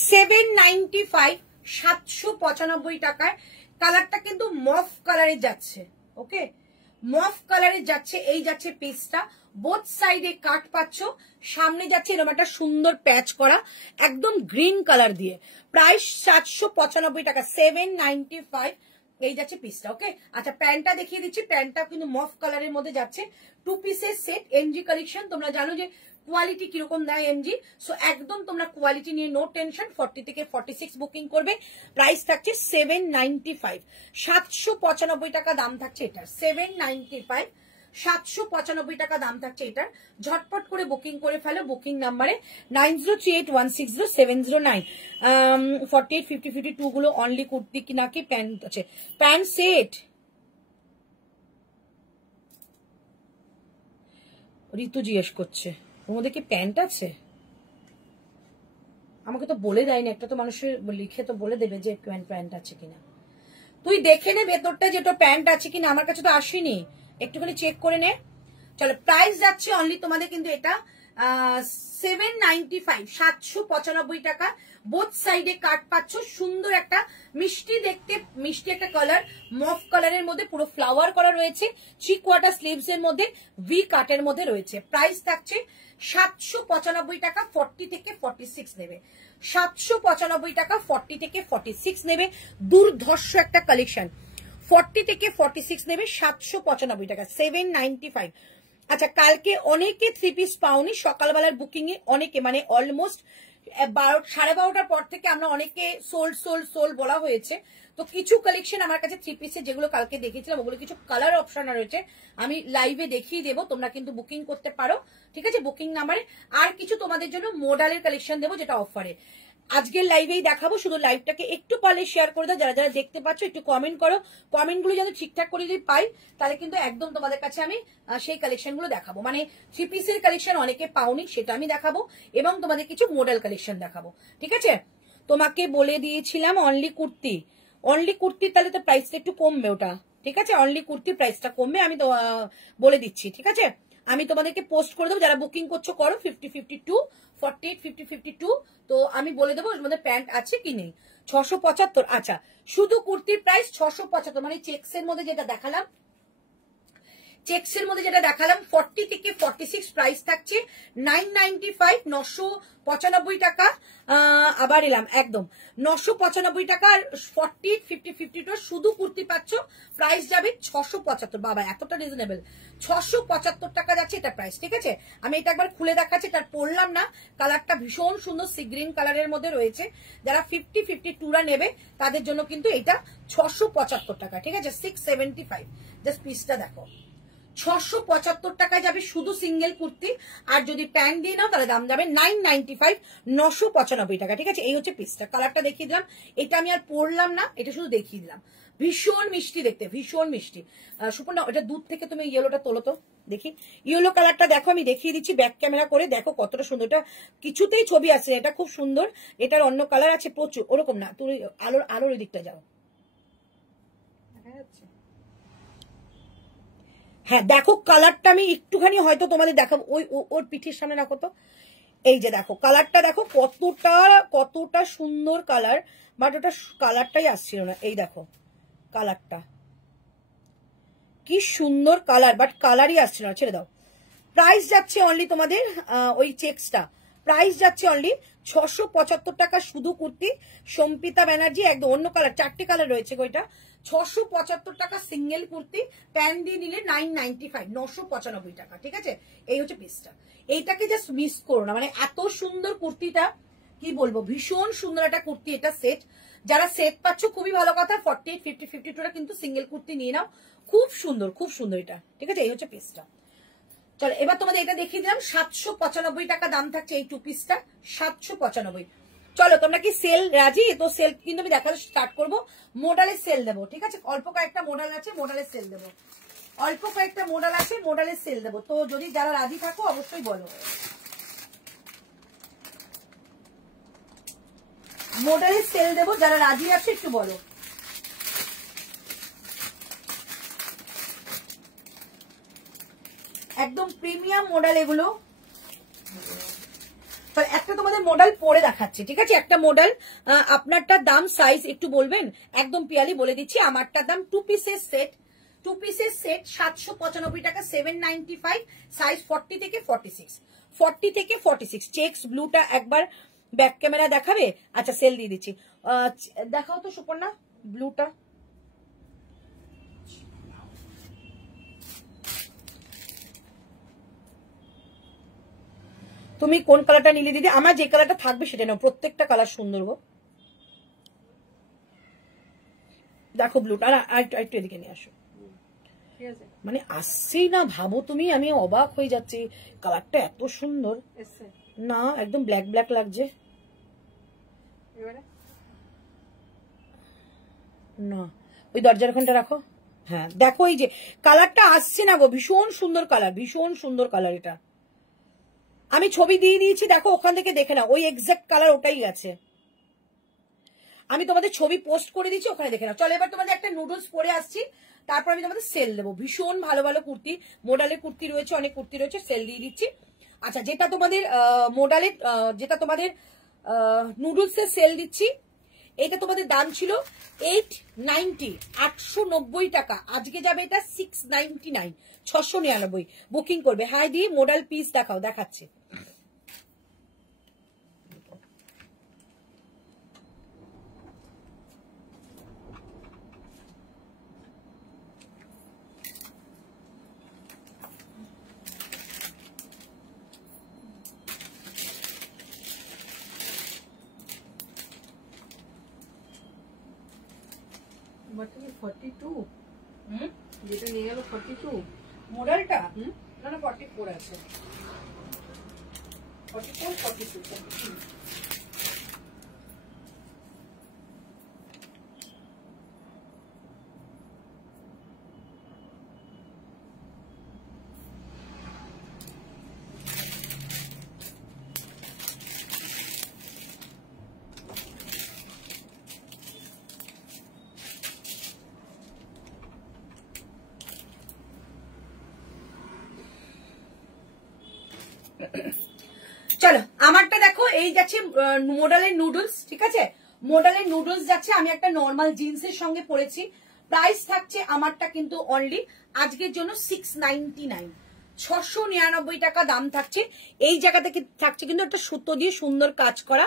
795, 795 টাকায়। কালারটা কিন্তু মফ কালারে যাচ্ছে, ওকে, মফ কালারে যাচ্ছে। এই যাচ্ছে পিসটা, বোথ সাইডে কাট পাচ্ছ, সামনে যাচ্ছে এরকম একটা সুন্দর প্যাচ করা একদম গ্রিন কালার দিয়ে। প্রাইস 795 টাকা, 795। এই যাচ্ছে পিসটা, ওকে। আচ্ছা প্যান্টটা দেখিয়ে দিচ্ছি, প্যান্টটা কিন্তু মফ কালারের মধ্যে যাচ্ছে। 2 পিসের সেট, এমজি কালেকশন। তোমরা জানো যে কোয়ালিটি কিরকম দেয় এমজি, সো একদম তোমরা কোয়ালিটি নিয়ে নো টেনশন। 40 থেকে 46 বুকিং করবে। প্রাইস থাকছে 795, 795 টাকা দাম থাকছে এটার। 795, 795 টাকা দাম থাকছে এটার। ঝটপট করে বুকিং করে ফেলো বুকিং নাম্বারে 9038160709। 48, 50, 52 গুলো অনলি কুর্তি নাকি প্যান্ট আছে? Pant set. ঋতু জিজ্ঞেস করছে ওর মধ্যে কি প্যান্ট আছে? আমাকে তো বলে দেয়নি, একটা তো মানুষের লিখে তো বলে দেবে যে প্যান্ট আছে কিনা। তুই দেখে নে ভেতরটা যে তোর প্যান্ট আছে কিনা, আমার কাছে তো আসেনি, একটুখানি চেক করে নে। চলো প্রাইস যাচ্ছে অনলি তোমাদের কিন্তু এটা 795, 795 টাকা। বোথ সাইডে কাট পাচ্ছ, সুন্দর একটা মিষ্টি দেখতে, মিষ্টি একটা কালার, মফ কালারের মধ্যে পুরো ফ্লাওয়ার করা রয়েছে। 3 কোয়ার্টার স্লিভস এর মধ্যে ভি কাটের মধ্যে রয়েছে। প্রাইস থাকছে 795 টাকা। 40 থেকে 46 নেবে, 795 টাকা। 40 থেকে 46 নেবে। দুর্ধর্ষ একটা কালেকশন। 40 থেকে 46 নেবে, 795 টাকা, 795। আচ্ছা কালকে অনেকে 3 পিস পাওনি, সকালবেলার বুকিং এ অনেকে, মানে অলমোস্ট 12:30 পর থেকে আমরা অনেকে সোল্ড বলা হয়েছে। তো কিছু কালেকশন আমার কাছে 3 পিসের যেগুলো কালকে দেখেছিলাম ওগুলো কিছু কালার অপশন রয়েছে, আমি লাইভে দেখিয়ে দেবো, তোমরা কিন্তু বুকিং করতে পারো, ঠিক আছে, বুকিং নাম্বারে। আর কিছু তোমাদের জন্য মডেলের কালেকশন দেবো যেটা অফারে আজকের লাইভেই দেখাবো। শুধু লাইভটাকে একটু পারলে শেয়ার করে দাও, যারা যারা দেখতে পাচ্ছ একটু কমেন্ট করো। কমেন্টগুলো যাতে ঠিকঠাক করে যদি পাই তাহলে কিন্তু একদম তোমাদের কাছে আমি সেই কালেকশনগুলো দেখাবো। মানে 3 পিসের কালেকশন অনেকে পাওনি সেটা আমি দেখাবো, এবং তোমাদের কিছু মডেল কালেকশন দেখাবো, ঠিক আছে। তোমাকে বলে দিয়েছিলাম অনলি কুর্তি, অনলি কুর্তি তাহলে তো প্রাইসটা একটু কমবে ওটা, ঠিক আছে, অনলি কুর্তি প্রাইসটা কমবে, আমি তো বলে দিচ্ছি, ঠিক আছে। আমি তোমাদেরকে পোস্ট করে দেবো, যারা বুকিং করছো করো। 50, 52, 48, 50, 52। তো আমি বলে দেবো ওর মধ্যে প্যান্ট আছে কি নেই। 675। আচ্ছা শুধু কুর্তির প্রাইস 675, মানে চেক্সের মধ্যে যেটা দেখালাম, চেক্সের মধ্যে যেটা দেখালাম 40 থেকে 46 প্রাইস থাকছে 995, 995 টাকা। আবার এলাম একদম 995 টাকা। 40, 50, 52 শুধু কুর্তি পাচ্ছ, প্রাইস যাবে 675। বাবা এতটা রিজনেবল, 675 টাকা যাচ্ছে এটা প্রাইস, ঠিক আছে। আমি এটা একবার খুলে দেখাচ্ছি, তার পরলাম না, কালারটা ভীষণ সুন্দর সি গ্রিন কালারের মধ্যে রয়েছে। যারা 50, 52 নেবে তাদের জন্য কিন্তু এটা 675 টাকা, ঠিক আছে। 675 জাস্ট পিসটা দেখো, 675 টাকায় যাবে শুধু সিঙ্গেল কুর্তি। আর যদি প্যান্ট দিয়ে নাও তাহলে দাম যাবে 995, 995 টাকা। ঠিক আছে, এই হচ্ছে পিসটা। কালারটা দেখিয়ে দিলাম, এটা আমি আর পরলাম না, এটা শুধু দেখিয়ে দিলাম। ভীষণ মিষ্টি দেখতে, ভীষণ মিষ্টি। সুপর্ণা এটা দুধ থেকে তুমি ইয়েলোটা তোলো তো দেখি। ইয়েলো কালারটা দেখো, আমি দেখিয়ে দিচ্ছি ব্যাক ক্যামেরা করে, দেখো কতটা সুন্দর। এটা কিছুতেই ছবি আসছে, এটা খুব সুন্দর। এটার অন্য কালার আছে প্রচুর, ওরকম না, তুমি আলোর ওই দিকটা যাও। হ্যাঁ দেখো কালারটা আমি একটুখানি হয়তো তোমাদের দেখাবো, ওর পিঠের সামনে রাখো তো। এই যে দেখো কালারটা, দেখো কতটা সুন্দর কালার, বাট ওটা কালারটাই আসছিল না। এই দেখো কালারটা কি সুন্দর কালার, বাট কালারই আসছিল না, ছেড়ে দাও। প্রাইস যাচ্ছে অনলি তোমাদের ওই চেক্সটা, প্রাইস যাচ্ছে অনলি 675 টাকা শুধু কুর্তি। সম্পিতা ব্যানার্জি একদম অন্য কালার, 4টে কালার রয়েছে ওইটা। 675 টাকা সিঙ্গেল কুর্তি, প্যান্ট দিয়ে নিলে 995, 995 টাকা। ঠিক আছে, এই হচ্ছে পিসটা। এইটাকে জাস্ট মিস করো না, মানে এত সুন্দর কুর্তিটা কি বলবো, ভীষণ সুন্দর একটা কুর্তি। এটা সেট, যারা সেট পাচ্ছ খুবই ভালো কথা। 48, 50, 52টা কিন্তু সিঙ্গেল কুর্তি নিয়ে নাও, খুব সুন্দর, খুব সুন্দর এটা। ঠিক আছে, এই হচ্ছে পিসটা। চলো এবার তোমাদের এটা দেখিয়ে দিলাম, 795 টাকা দাম থাকছে এই টু পিসটা, 795। চলো তোমরা কি সেল রাজি? তো সেল কিন্তু আমি দেখাতে স্টার্ট করবো। মোডালের সেল দেবো, ঠিক আছে, অল্প কয়েকটা মোডাল আছে, মোডালের সেল দেবো। অল্প কয়েকটা মোডাল আছে, মোডালের সেল দেবো। তো যদি যারা রাজি থাকো অবশ্যই বলো। মোডালের সেল দেবো, যারা রাজি আছে একটু বলো। একদম প্রিমিয়াম মডেল এগুলো। একটা তোমাদের মডেল পরে দেখাচ্ছি, ঠিক আছে। একটা মডেল, আপনারটা দাম সাইজ একটু বলবেন, একদম পিয়ালি বলে দিচ্ছি। আমারটার দাম টু পিসের সেট, 795 টাকা, 795, সাইজ 40 থেকে 46, 40 থেকে 46। চেক্স ব্লুটা একবার ব্যাক ক্যামেরা দেখাবে? আচ্ছা সেল দিয়ে দিচ্ছি, দেখাও তো সুপর্ণা ব্লুটা। তুমি কোন কালারটা নিলে দিদি? আমার যে কালারটা থাকবে সেটা নাও, প্রত্যেকটা কালার সুন্দর গো। দেখো ব্লুটা, আর একটু এদিকে নিয়ে আসো। মানে আসছেই না, ভাবো তুমি, আমি অবাক হয়ে যাচ্ছি, কালারটা এত সুন্দর না, একদম ব্ল্যাক ব্ল্যাক লাগছে না। ওই দরজার ওখানটা রাখো। হ্যাঁ দেখো এই যে কালারটা আসছে না গো, ভীষণ সুন্দর কালার, ভীষণ সুন্দর কালার। এটা আমি ছবি দিয়ে দিয়েছি, দেখো ওখান থেকে দেখে নাও, ওই এক্সাক্ট কালার ওটাই আছে। আমি তোমাদের ছবি পোস্ট করে দিচ্ছি, ওখানে দেখে নাও। চলো এবার তোমাদের একটা নুডলস পরে আসছি, তারপর আমি তোমাদের সেল দেবো। ভীষণ ভালো ভালো কুর্তি, মোডালের কুর্তি রয়েছে, অনেক কুর্তি রয়েছে, সেল দিয়ে দিচ্ছি। আচ্ছা যেটা তোমাদের মোডালের, যেটা তোমাদের নুডলসের সেল দিচ্ছি, এটা তোমাদের দাম ছিল 890, 890 টাকা। আজকে যাবে এটা 699, 699। বুকিং করবে। হ্যাঁ দিয়ে মোডাল পিস দেখাও, দেখাচ্ছে। যেটা নিয়ে গেল 42 মোডালটা না, 44 আছে, 44, 42। চলো আমারটা দেখো, এই যাচ্ছে মোডালের নুডলস, ঠিক আছে, মোডালের নুডলস যাচ্ছে। আমি একটা নর্মাল জিন্সের সঙ্গে পরেছি। প্রাইস থাকছে আমারটা কিন্তু অনলি আজকের জন্য 699, 699 টাকা দাম থাকছে। এই জায়গা থেকে থাকছে কিন্তু একটা সুতো দিয়ে সুন্দর কাজ করা,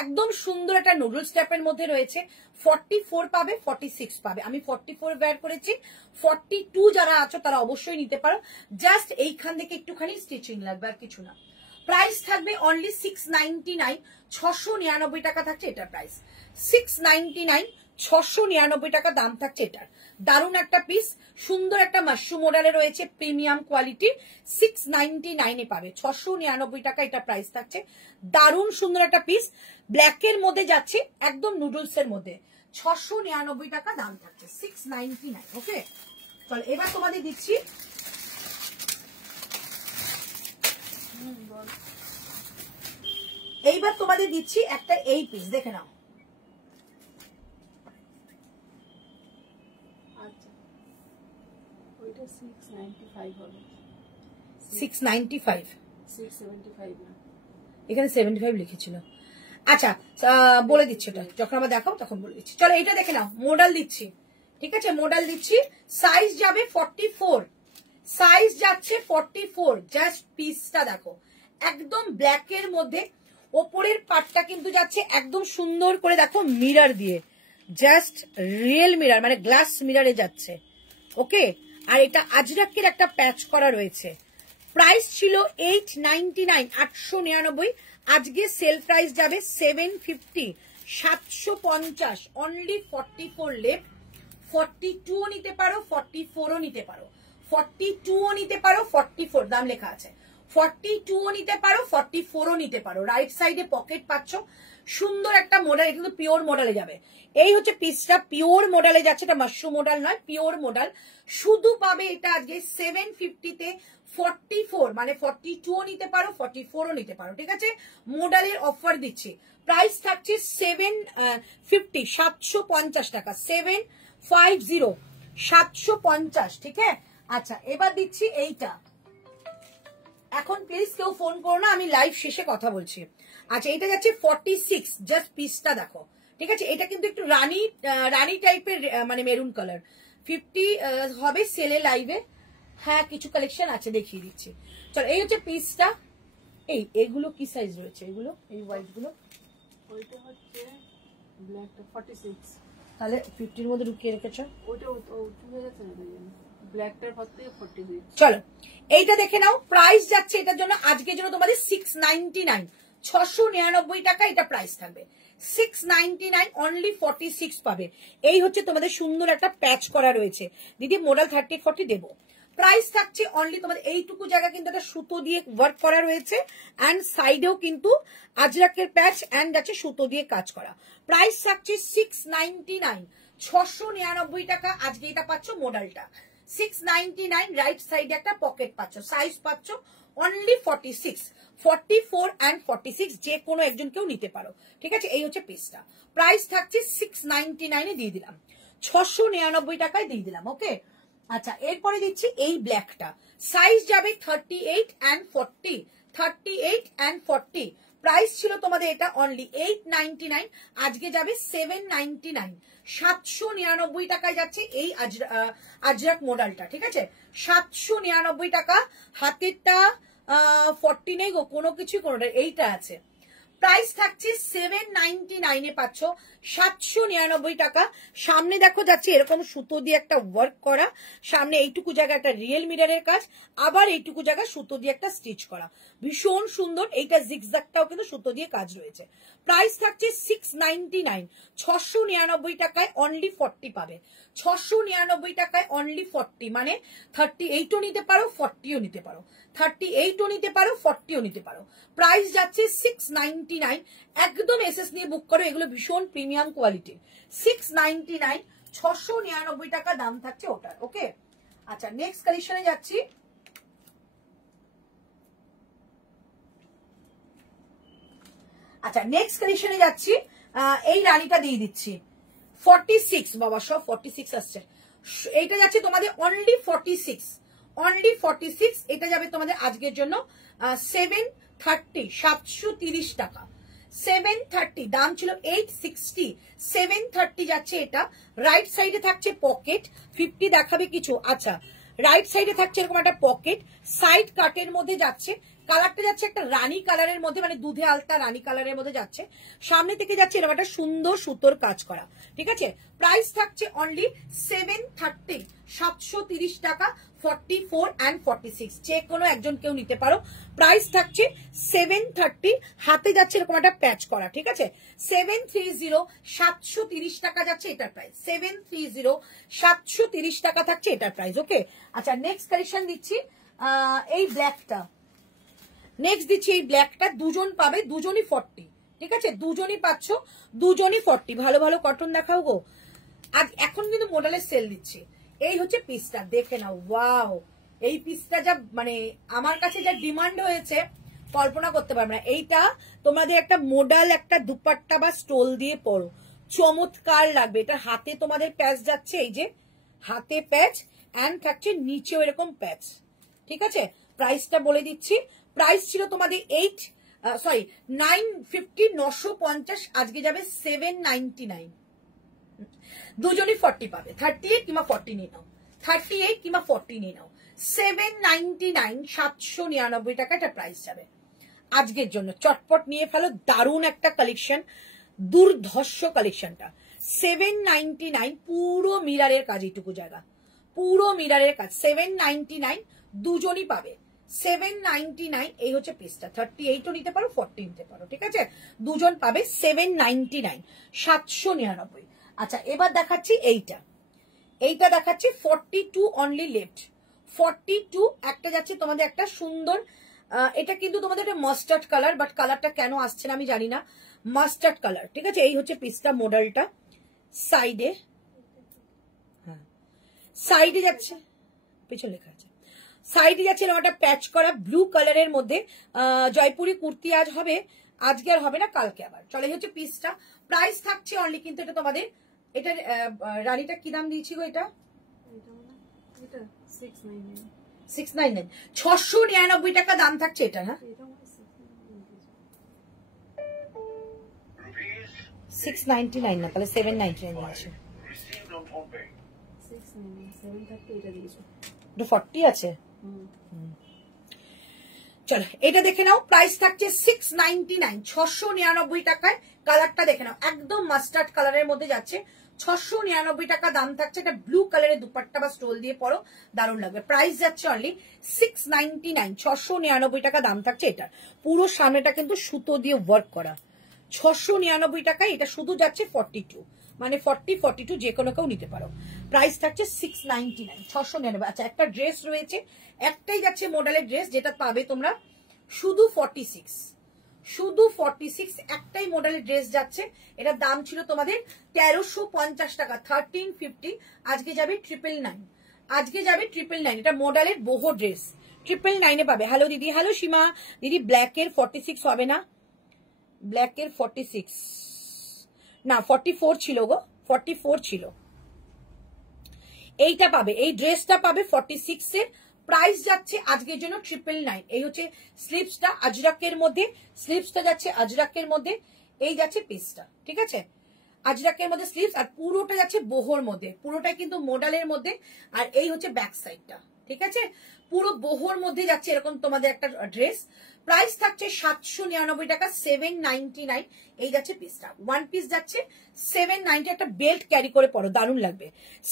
একদম সুন্দর একটা নুডলস টাইপের মধ্যে রয়েছে। 44 পাবে, 46 পাবে। আমি 44 বের করেছি, 42 যারা আছো তারা অবশ্যই নিতে পারো। জাস্ট এইখান থেকে একটুখানি স্টিচিং লাগবে, আর কিছু না। প্রাইস থাকবে অনলি 699, 699 টাকা থাকছে এটার প্রাইস। 699, 699 টাকা দাম থাকছে এটার। দারুণ একটা পিস, সুন্দর একটা মাশরুম মডেলে রয়েছে, প্রিমিয়াম কোয়ালিটি, 699 এ পাবে, 699 টাকা এটা প্রাইস থাকছে। দারুণ সুন্দর একটা পিস, ব্ল্যাকের মধ্যে যাচ্ছে, একদম নুডলস এর মধ্যে, 699 টাকা দাম থাকছে, 699। ওকে, চলো এবার তোমাদের দিচ্ছি একটা এই পিস, দেখে নাও। আচ্ছা, ওইটা 695 হবে। 695, 675 না, এখানে 75 লিখেছিল। আচ্ছা, বলে দিচ্ছি, ওটা যখন আমরা দেখাও তখন বলে দিচ্ছি। চলো এটা দেখে নাও, মডেল দিচ্ছি, ঠিক আছে, মডেল দিচ্ছি। সাইজ যাবে 44, সাইজ যাচ্ছে 44। জাস্ট পিসটা দেখো, একদম ব্ল্যাকের মধ্যে, ওপরের পার্টটা কিন্তু যাচ্ছে একদম সুন্দর করে দেখো মিরর দিয়ে, জাস্ট রিয়েল মিরর, মানে গ্লাস মিররে যাচ্ছে। ওকে, আর এটা আজরাকের একটা প্যাচ করা রয়েছে। প্রাইস ছিল 899, 899, আজকে সেল প্রাইস যাবে 750, 750, অনলি 44 লেফট। 42ও নিতে পারো, 44ও নিতে পারো, 42ও নিতে পারো, 44 দাম লেখা আছে, 42ও নিতে পারো, 44ও নিতে পারো। রাইট সাইডে পকেট পাচ্ছ, সুন্দর একটা মডেল, কিন্তু পিওর মডেলে যাবে। এই হচ্ছে পিসটা, পিওর মডেলে যাচ্ছে, এটা মাশরুম মডেল নয়, পিওর মডেল। শুধু পাবে এটা আজকে 750-তে 44, মানে 42ও নিতে পারো, 44ও নিতে পারো, ঠিক আছে। মডেলের অফার দিচ্ছি, প্রাইস থাকছে 750, 750 টাকা, 750, 750, ঠিক আছে। আচ্ছা, এবার দিচ্ছি এইটা। এখন প্লিজ কেউ ফোন করো না, আমি লাইভ শেষে কথা বলছি। আচ্ছা, এটা যাচ্ছে 46, জাস্ট পিসটা দেখো, ঠিক আছে। এটা কিন্তু একটু রানী টাইপের, মানে মেরুন কালার। 50 হবে সেলে লাইভে, হ্যাঁ কিছু কালেকশন আছে, দেখিয়ে দিচ্ছি। চলো, এই হচ্ছে পিসটা। এগুলো কি সাইজ রয়েছে, এগুলো এই হোয়াইট গুলো? ওইটা হচ্ছে ব্ল্যাকটা 46, তাহলে 50-র মধ্যে ঢুকিয়ে রেখেছো, ওইটা হয়ে যাচ্ছে না, ব্ল্যাকটার ভাত থেকে 46। চলো এইটা দেখে নাও। প্রাইস যাচ্ছে এটার জন্য, আজকের জন্য তোমাদের 699, 699 টাকা এটা প্রাইস থাকবে, 699, অনলি 46 পাবে। এই হচ্ছে তোমাদের সুন্দর একটা প্যাচ করা রয়েছে। দিদি মডেল 30-40 দেবো। প্রাইস থাকছে অনলি তোমাদের এইটুকু জায়গা কিন্তু একটা সুতো দিয়ে ওয়ার্ক করা রয়েছে, অ্যান্ড সাইডেও কিন্তু আজরাকের প্যাচ অ্যান্ড আছে সুতো দিয়ে কাজ করা। প্রাইস থাকছে 699, 699 টাকা। আজকে এটা পাচ্ছ মডেলটা 699, রাইট সাইডে একটা পকেট পাচ্ছ, সাইজ পাচ্ছ অনলি 46, 44 অ্যান্ড 46, যে কোনো একজন কেউ নিতে পারো, ঠিক আছে। এই হচ্ছে পিসটা, প্রাইস থাকছে 699 দিয়ে দিলাম, 699 টাকায় দিয়ে দিলাম। ওকে, আচ্ছা, এরপরে দিচ্ছি এই ব্ল্যাকটা, সাইজ যাবে 38 অ্যান্ড 40, 38 অ্যান্ড 40। প্রাইস ছিল তোমাদের এটা অনলি 899, আজকে যাবে 799, 799 টাকায় যাচ্ছে এই আজরাক মডেলটা, ঠিক আছে। 799 টাকা, হাতেরটা 40 নেই গো, কোনো কিছু কোনোটা, এইটা আছে। প্রাইস থাকছে 799 পাচ্ছ, 799 টাকা। সামনে দেখো যাচ্ছে এরকম সুতো দিয়ে একটা ওয়ার্ক করা, সামনে এইটুকু জায়গা একটা রিয়েল মিররের কাজ, আবার এইটুকু জায়গা সুতো দিয়ে একটা স্টিচ করা, ভীষণ সুন্দর। এইটা জিগজ্যাগটাও কিন্তু সুতো দিয়ে কাজ রয়েছে। প্রাইস থাকছে 699, 699 টাকায় অনলি 40 পাবে, 699 টাকায় অনলি 40, মানে 38ও নিতে পারো, 40ও নিতে পারো, 38ও নিতে পারো, 40ও নিতে পারো। প্রাইস যাচ্ছে 699, একদম এসএস নিয়ে বুক করো, এগুলো ভীষণ প্রিমিয়াম কোয়ালিটি। 699, 699 টাকা দাম থাকছে ওটার। ওকে, আচ্ছা, নেক্সট কালেকশনে যাচ্ছি। আচ্ছা, নেক্সট কালেকশনে যাচ্ছি। এই রানীটা দিয়ে দিচ্ছি 46, বাবা সব 46 আসছে। এইটা যাচ্ছে তোমাদের অনলি 46, অনলি 46। এটা যাবে তোমাদের আজকের জন্য 730, 730 টাকা, 730। দাম ছিল 860, 730 যাচ্ছে এটা। রাইট সাইডে থাকছে পকেট, 50 দেখাবে কিছু। আচ্ছা, রাইট সাইডে থাকছে এরকম একটা পকেট, সাইড কাটের মধ্যে যাচ্ছে কালারটা যাচ্ছে একটা রানী কালারের মধ্যে, মানে দুধে আলতা রানী কালারের মধ্যে যাচ্ছে। সামনে থেকে যাচ্ছে এরকম একটা সুন্দর সুতোর কাজ করা, ঠিক আছে। প্রাইস থাকছে অনলি 730, 730 টাকা, 44 and 46, যে কোনো একজন কেউ নিতে পারো। প্রাইস থাকছে 730, হাতে যাচ্ছে এরকম একটা প্যাচ করা, ঠিক আছে। 730, 730 টাকা যাচ্ছে এটার প্রাইস। 730, 730 টাকা থাকছে এটার প্রাইস। ওকে, আচ্ছা নেক্সট কালেকশন দিচ্ছি এই ব্ল্যাকটা। নেক্সট দিচ্ছি এই ব্ল্যাকটা, দুজন পাবে, দুজনই 40, ঠিক আছে, দুজনই পাচ্ছ, দুজনই 40। ভালো ভালো কটন দেখাও গো। আজ এখন কিন্তু মডেলের সেল দিচ্ছি। এই হচ্ছে পিসটা, দেখে নাও। ওয়াও, এই পিসটা যা মানে আমার কাছে যা ডিমান্ড হয়েছে কল্পনা করতে পারবে না। এইটা তোমাদের একটা মডেল একটা দুপাট্টা বা স্টোল দিয়ে পরো, চমৎকার লাগবে। এটা হাতে তোমাদের প্যাচ যাচ্ছে, এই যে হাতে প্যাচ, এন্ড থাকছে নিচেও এরকম প্যাচ, ঠিক আছে। প্রাইসটা বলে দিচ্ছি, প্রাইস ছিল তোমাদের 950, 950, আজকে যাবে 799। দুজনই 40 পাবে, 38 কিংবা 40 নিয়ে নাও, 38 কিংবা 40 নিয়ে নাও। 799, 799 টাকা এটা প্রাইস যাবে আজকের জন্য। চটপট নিয়ে ফেলো, দারুণ একটা কালেকশন, দুর্ধর্ষ কালেকশনটা। 799, পুরো মিরারের কাজ, এইটুকু জায়গা পুরো মিরারের কাজ। 799, দুজনই পাবে 799। এই হচ্ছে পিসটা, 38ও নিতে পারো, 40 নিতে পারো, ঠিক আছে, দুজন পাবে 799, 799। আচ্ছা এবার দেখাচ্ছি এইটা, এইটা দেখাচ্ছি 42 অনলি লেফট। 42 একটা যাচ্ছে তোমাদের একটা সুন্দর, এটা কিন্তু তোমাদের একটা মাস্টার্ড কালার, বাট কালারটা কেন আসছে না আমি জানি না, মাস্টার্ড কালার, ঠিক আছে। এই হচ্ছে পিসটা, মডেলটা সাইডে, হ্যাঁ সাইডে যাচ্ছে, পিছনে লেখা আছে সাইডে যাচ্ছে এরকম একটা প্যাচ করা ব্লু কালারের মধ্যে। জয়পুরি কুর্তি আজ হবে, আজকে আর হবে না, কালকে আবার চলে। হচ্ছে পিসটা, প্রাইস থাকছে অনলি কিন্তু এটা তোমাদের, এটা রানীটা কি দাম দিয়েছি গো? এটা 699, 699 টাকা দাম থাকছে এটা, হ্যাঁ 699 না, তাহলে 799 আছে। 40 আছে, চলো এটা দেখে নাও। প্রাইস থাকছে 699, 699 টাকায়। কালারটা দেখে নাও, একদম মাস্টার্ড কালারের মধ্যে যাচ্ছে, 699 টাকা দাম থাকছে। এটা ব্লু কালারের দুপাট্টা বা স্টোল দিয়ে পরো, দারুণ লাগবে। প্রাইস যাচ্ছে অনলি 699, 699 টাকা দাম থাকছে এটা। পুরো সামনেটা কিন্তু সুতো দিয়ে ওয়ার্ক করা, 699 টাকায় এটা শুধু যাচ্ছে 42, মানে 40, 42 যে কোনো কেউ নিতে পারো। প্রাইস থাকছে 699, 699। আচ্ছা একটা ড্রেস রয়েছে, একটাই যাচ্ছে মডেলের ড্রেস, যেটা পাবে তোমরা শুধু 46, শুধু 46, একটাই মডেলের ড্রেস যাচ্ছে। এটার দাম ছিল তোমাদের 1350 টাকা, 1350, আজকে যাবে 999, আজকে যাবে 999। এটা মডেলের বহু ড্রেস, 999 পাবে। হ্যালো দিদি, হ্যালো সীমা দিদি, ব্ল্যাকের 46 হবে না, ব্ল্যাকের 46 না, 44 ছিল গো, 44 ছিল। এইটা পাবে, এই ড্রেসটা পাবে 46 এর। প্রাইস যাচ্ছে আজকের জন্য 999। এই হচ্ছে স্লিপসটা আজরাকের মধ্যে, স্লিপসটা যাচ্ছে আজরাকের মধ্যে, এই যাচ্ছে পিসটা, ঠিক আছে, আজরাকের মধ্যে স্লিপস, আর পুরোটা যাচ্ছে বোহর মধ্যে, পুরোটাই কিন্তু মডেলের মধ্যে। আর এই হচ্ছে ব্যাক সাইডটা, ঠিক আছে, পুরো বোহর মধ্যে যাচ্ছে এরকম তোমাদের একটা ড্রেস। প্রাইস থাকছে 799 টাকা, 799। এই যাচ্ছে পিসটা, ওয়ান পিস যাচ্ছে 790, একটা বেল্ট ক্যারি করে পড়ো, দারুণ লাগবে।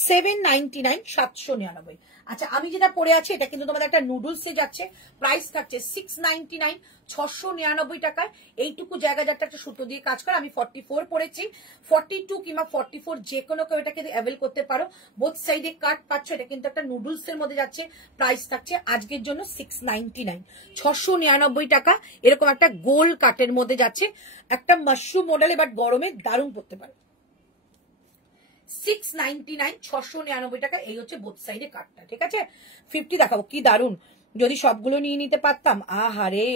799, 799। আচ্ছা আমি যেটা পরে আছি এটা কিন্তু তোমাদের একটা নুডলসে যাচ্ছে, প্রাইস থাকছে 699, 699 টাকায়। এইটুকু জায়গা যাতে একটা সুতো দিয়ে কাজ করে। আমি 44 পরেছি, 42 কিংবা 44 যে কোনো কেউ এটাকে অ্যাভেল করতে পারো, বোথ সাইডে কাট পাচ্ছ। এটা কিন্তু একটা নুডলস এর মধ্যে যাচ্ছে, প্রাইস থাকছে আজকের জন্য 699, 699 টাকা। এরকম একটা গোল কাটের মধ্যে যাচ্ছে, একটা মাশরুম মডেলে, বাট গরমে দারুণ পড়তে পারে। 699, 699 টাকা। এই হচ্ছে বোথ সাইডে কাটটা, ঠিক আছে। 50 দেখাবো, কি দারুণ, যদি সবগুলো নিয়ে নিতে পারতাম, আহারে।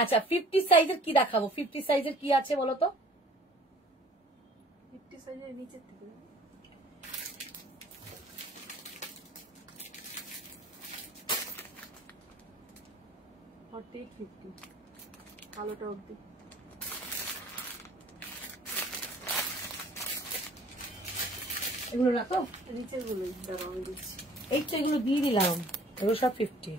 আচ্ছা 50 সাইজের কি দেখাবো, 50 সাইজের কি আছে বলো তো? 50 সাইজের নিচে থেকে 48, 50 কালোটা অবধি। এগুলো না তো, নিচের গুলো দাঁড়াও আমি দিচ্ছি। এই তো এগুলো দিয়ে দিলাম, এগুলো সব 50।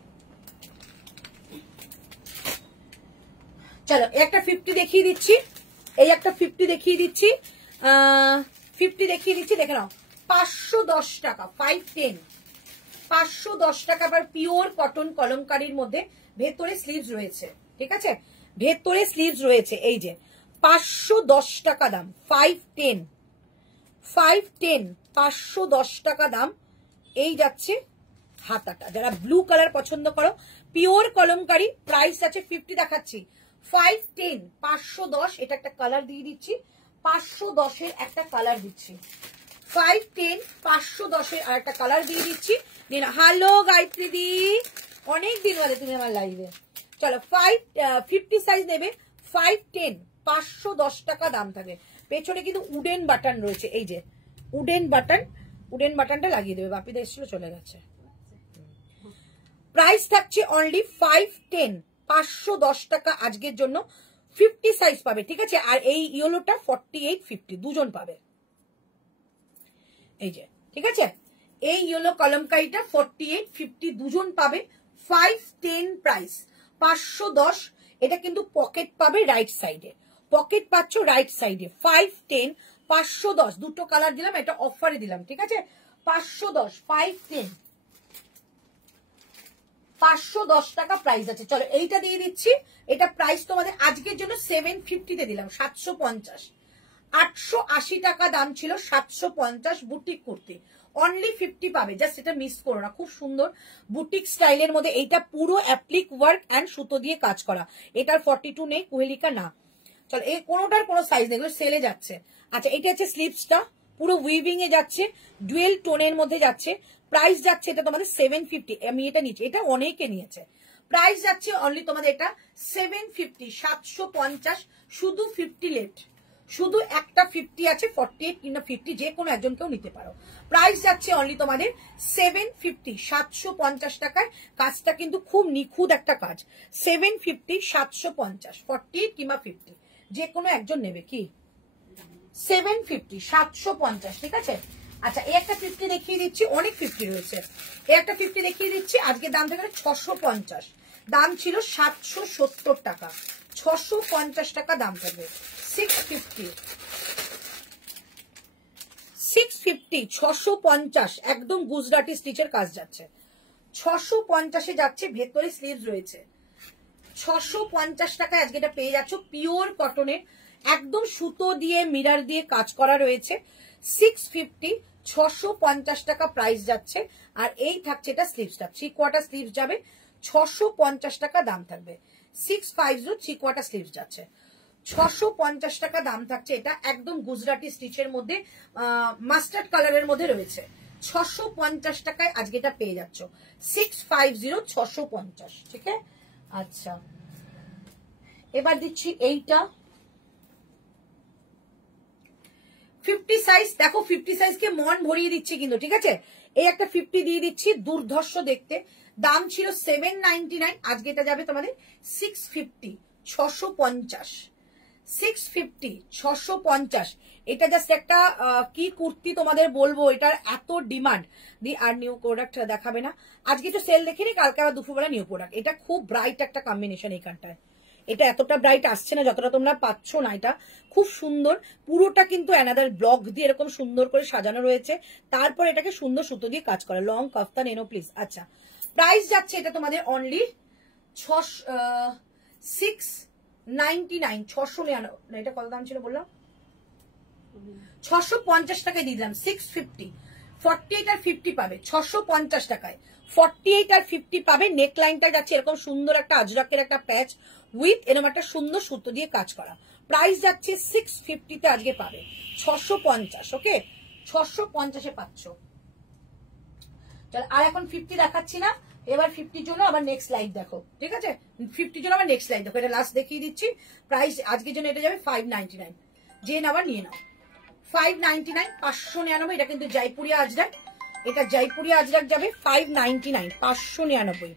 চলো একটা 50 দেখিয়ে দিচ্ছি, এই একটা 50 দেখিয়ে দিচ্ছি, 50 দেখিয়ে দিচ্ছি, দেখে নাও 510 টাকা, 510, 510 টাকা। আবার পিওর কটন কলমকারীর মধ্যে ভেতরে স্লিভস রয়েছে, ঠিক আছে, ভেতরে স্লিভস রয়েছে। এই যে 510 টাকা দাম, 510, 510, 510 টাকা দাম। এই যাচ্ছে হাতাটা, যারা ব্লু কালার পছন্দ করো পিওর কলমকারী, প্রাইস আছে 50 দেখাচ্ছি, 510, 510। এটা একটা কালার দিয়ে দিচ্ছি, 510 এর একটা কালার দিচ্ছি, 510, 510 এর আর একটা কালার দিয়ে দিচ্ছি। হ্যালো গায়ত্রী দি, অনেকদিন বাদে তুমি আমার লাইভে। চলো 50 সাইজ নেবে, 510, 510 টাকা দাম থাকে। পেছনে কিন্তু উডেন বাটন রয়েছে, এই যে উডেন বাটন, উডেন বাটনটা লাগিয়ে দেবে। বাপিদা এসেছিল, চলে গেছে। প্রাইস থাকছে অনলি 510, 510 টাকা আজকের জন্য। 50 সাইজ পাবে, ঠিক আছে। আর এই ইয়েলোটা 48, 50 দুজন পাবে, এই যে, ঠিক আছে। এই ইয়েলো কলমকারিটা 48, 50 দুজন পাবে, 510 প্রাইস, 510। এটা কিন্তু পকেট পাবে রাইট সাইডে, পকেট পাচ্ছ রাইট সাইডে, 510, 510। দুটো কালার দিলাম, এটা অফারে দিলাম, ঠিক আছে। 510, 510, 510 টাকা প্রাইস আছে। চলো এইটা দিয়ে দিচ্ছি, এটা প্রাইস তোমাদের আজকের জন্য 750 তে দিলাম, 750, 880 টাকা দাম ছিল, 750। বুটিক কুর্তি অনলি 50 পাবে, জাস্ট এটা মিস করো না। খুব সুন্দর বুটিক স্টাইলের মধ্যে, এইটা পুরো অ্যাপ্লিক ওয়ার্ক অ্যান্ড সুতো দিয়ে কাজ করা। এটার 42 নেই, কুহেলিকা না। চলো এই কোনোটার কোনো সাইজ নেই, সেলে যাচ্ছে। আচ্ছা এটা হচ্ছে স্লিভসটা, পুরো উইভিং এ যাচ্ছে, ডুয়েল টোনের মধ্যে যাচ্ছে। প্রাইস যাচ্ছে এটা তোমাদের 750, আমি এটা নিচ্ছি, এটা অনেকে নিয়েছে। প্রাইস যাচ্ছে অনলি তোমাদের এটা 750, 750, শুধু 50 লেট, শুধু একটা 50 আছে, 48 কিংবা 50 যে কোনো একজনকেও নিতে পারো। প্রাইস যাচ্ছে অনলি তোমাদের 750, 750 টাকায়। কাজটা কিন্তু খুব নিখুঁত একটা কাজ, 750, 750, 48 কিংবা 50 যে কোনো একজন নেবে। কি 750, 750, ঠিক আছে। আচ্ছা এই একটা 50 দেখিয়ে দিচ্ছি, অনেক 50 রয়েছে। এই একটা 50 দেখিয়ে দিচ্ছি, আজকে দাম থেকে 650, দাম ছিল 770 টাকা, 650 টাকা দাম থাকবে। 650, 650, 650, একদম গুজরাটি স্টিচের কাজ যাচ্ছে, 650 যাচ্ছে। ভেতরে স্লিভস রয়েছে, 650 টাকায় আজকে এটা পেয়ে যাচ্ছ। পিওর কটনের, একদম সুতো দিয়ে মিরার দিয়ে কাজ করা রয়েছে। 650, 650 টাকা প্রাইস যাচ্ছে। আর এই থাকছে এটা স্লিভসটা, 3 কোয়ার্টার স্লিভস যাবে, 650 টাকা দাম থাকবে। 650, 3 কোয়ার্টার স্লিভস যাচ্ছে, 650 টাকা দাম থাকছে। এটা একদম গুজরাটি স্টিচের মধ্যে, মাস্টার্ড কালারের মধ্যে রয়েছে। 650 টাকায় আজকে এটা পেয়ে যাচ্ছ, 650, 650, ঠিক আছে। আচ্ছা এবার দিচ্ছি এইটা 50 সাইজ। দেখো 50 সাইজকে মন ভরিয়ে দিচ্ছি কিন্তু, ঠিক আছে। এই একটা 50 দিয়ে দিচ্ছি, দুর্ধর্ষ দেখতে। দাম ছিল 799, আজকে এটা যাবে তোমাদের 650, 650, 650, 650। এটা জাস্ট একটা কি কুর্তি তোমাদের বলবো, এটার এত ডিমান্ড। আর নিউ প্রোডাক্ট দেখাবে না আজকে, তো সেল দেখিনি, কালকে আবার দুপুরবেলা নিউ প্রোডাক্ট। এটা খুব ব্রাইট একটা কম্বিনেশন এইখানটায়, এটা এতটা ব্রাইট আসছে না যতটা তোমরা পাচ্ছ না। এটা খুব সুন্দর, পুরোটা কিন্তু অ্যানাদার ব্লক দিয়ে এরকম সুন্দর করে সাজানো রয়েছে, তারপর এটাকে সুন্দর সুতো দিয়ে কাজ করা। লং কাফতান এনো প্লিজ। আচ্ছা প্রাইস যাচ্ছে এটা তোমাদের অনলি 699, 699। এটা কত দাম ছিল বললাম, 650 টাকায় দিয়ে দিলাম। 650, 48 আর 50 পাবে 650 টাকায়, 48 আর 50 পাবে। নেক লাইনটা যাচ্ছে এরকম সুন্দর একটা আজরাকের একটা প্যাচ উইথ এরকম একটা সুন্দর সুতো দিয়ে কাজ করা। প্রাইস যাচ্ছে 650 তে আজকে পাবে, 650, ওকে 650 এ পাচ্ছ। চল আর এখন 50 দেখাচ্ছি না, এবার 50 জন্য আবার নেক্সট লাইভ দেখো, ঠিক আছে। 50 জন্য আবার নেক্সট লাইভ দেখো, এটা লাস্ট দেখিয়ে দিচ্ছি। প্রাইস আজকের জন্য এটা যাবে 599, যে নাও নিয়ে নাও। 599, 599। এটা কিন্তু জয়পুরিয়া আজরাক, এটা জয়পুরিয়া আজরাক যাবে 599, 599।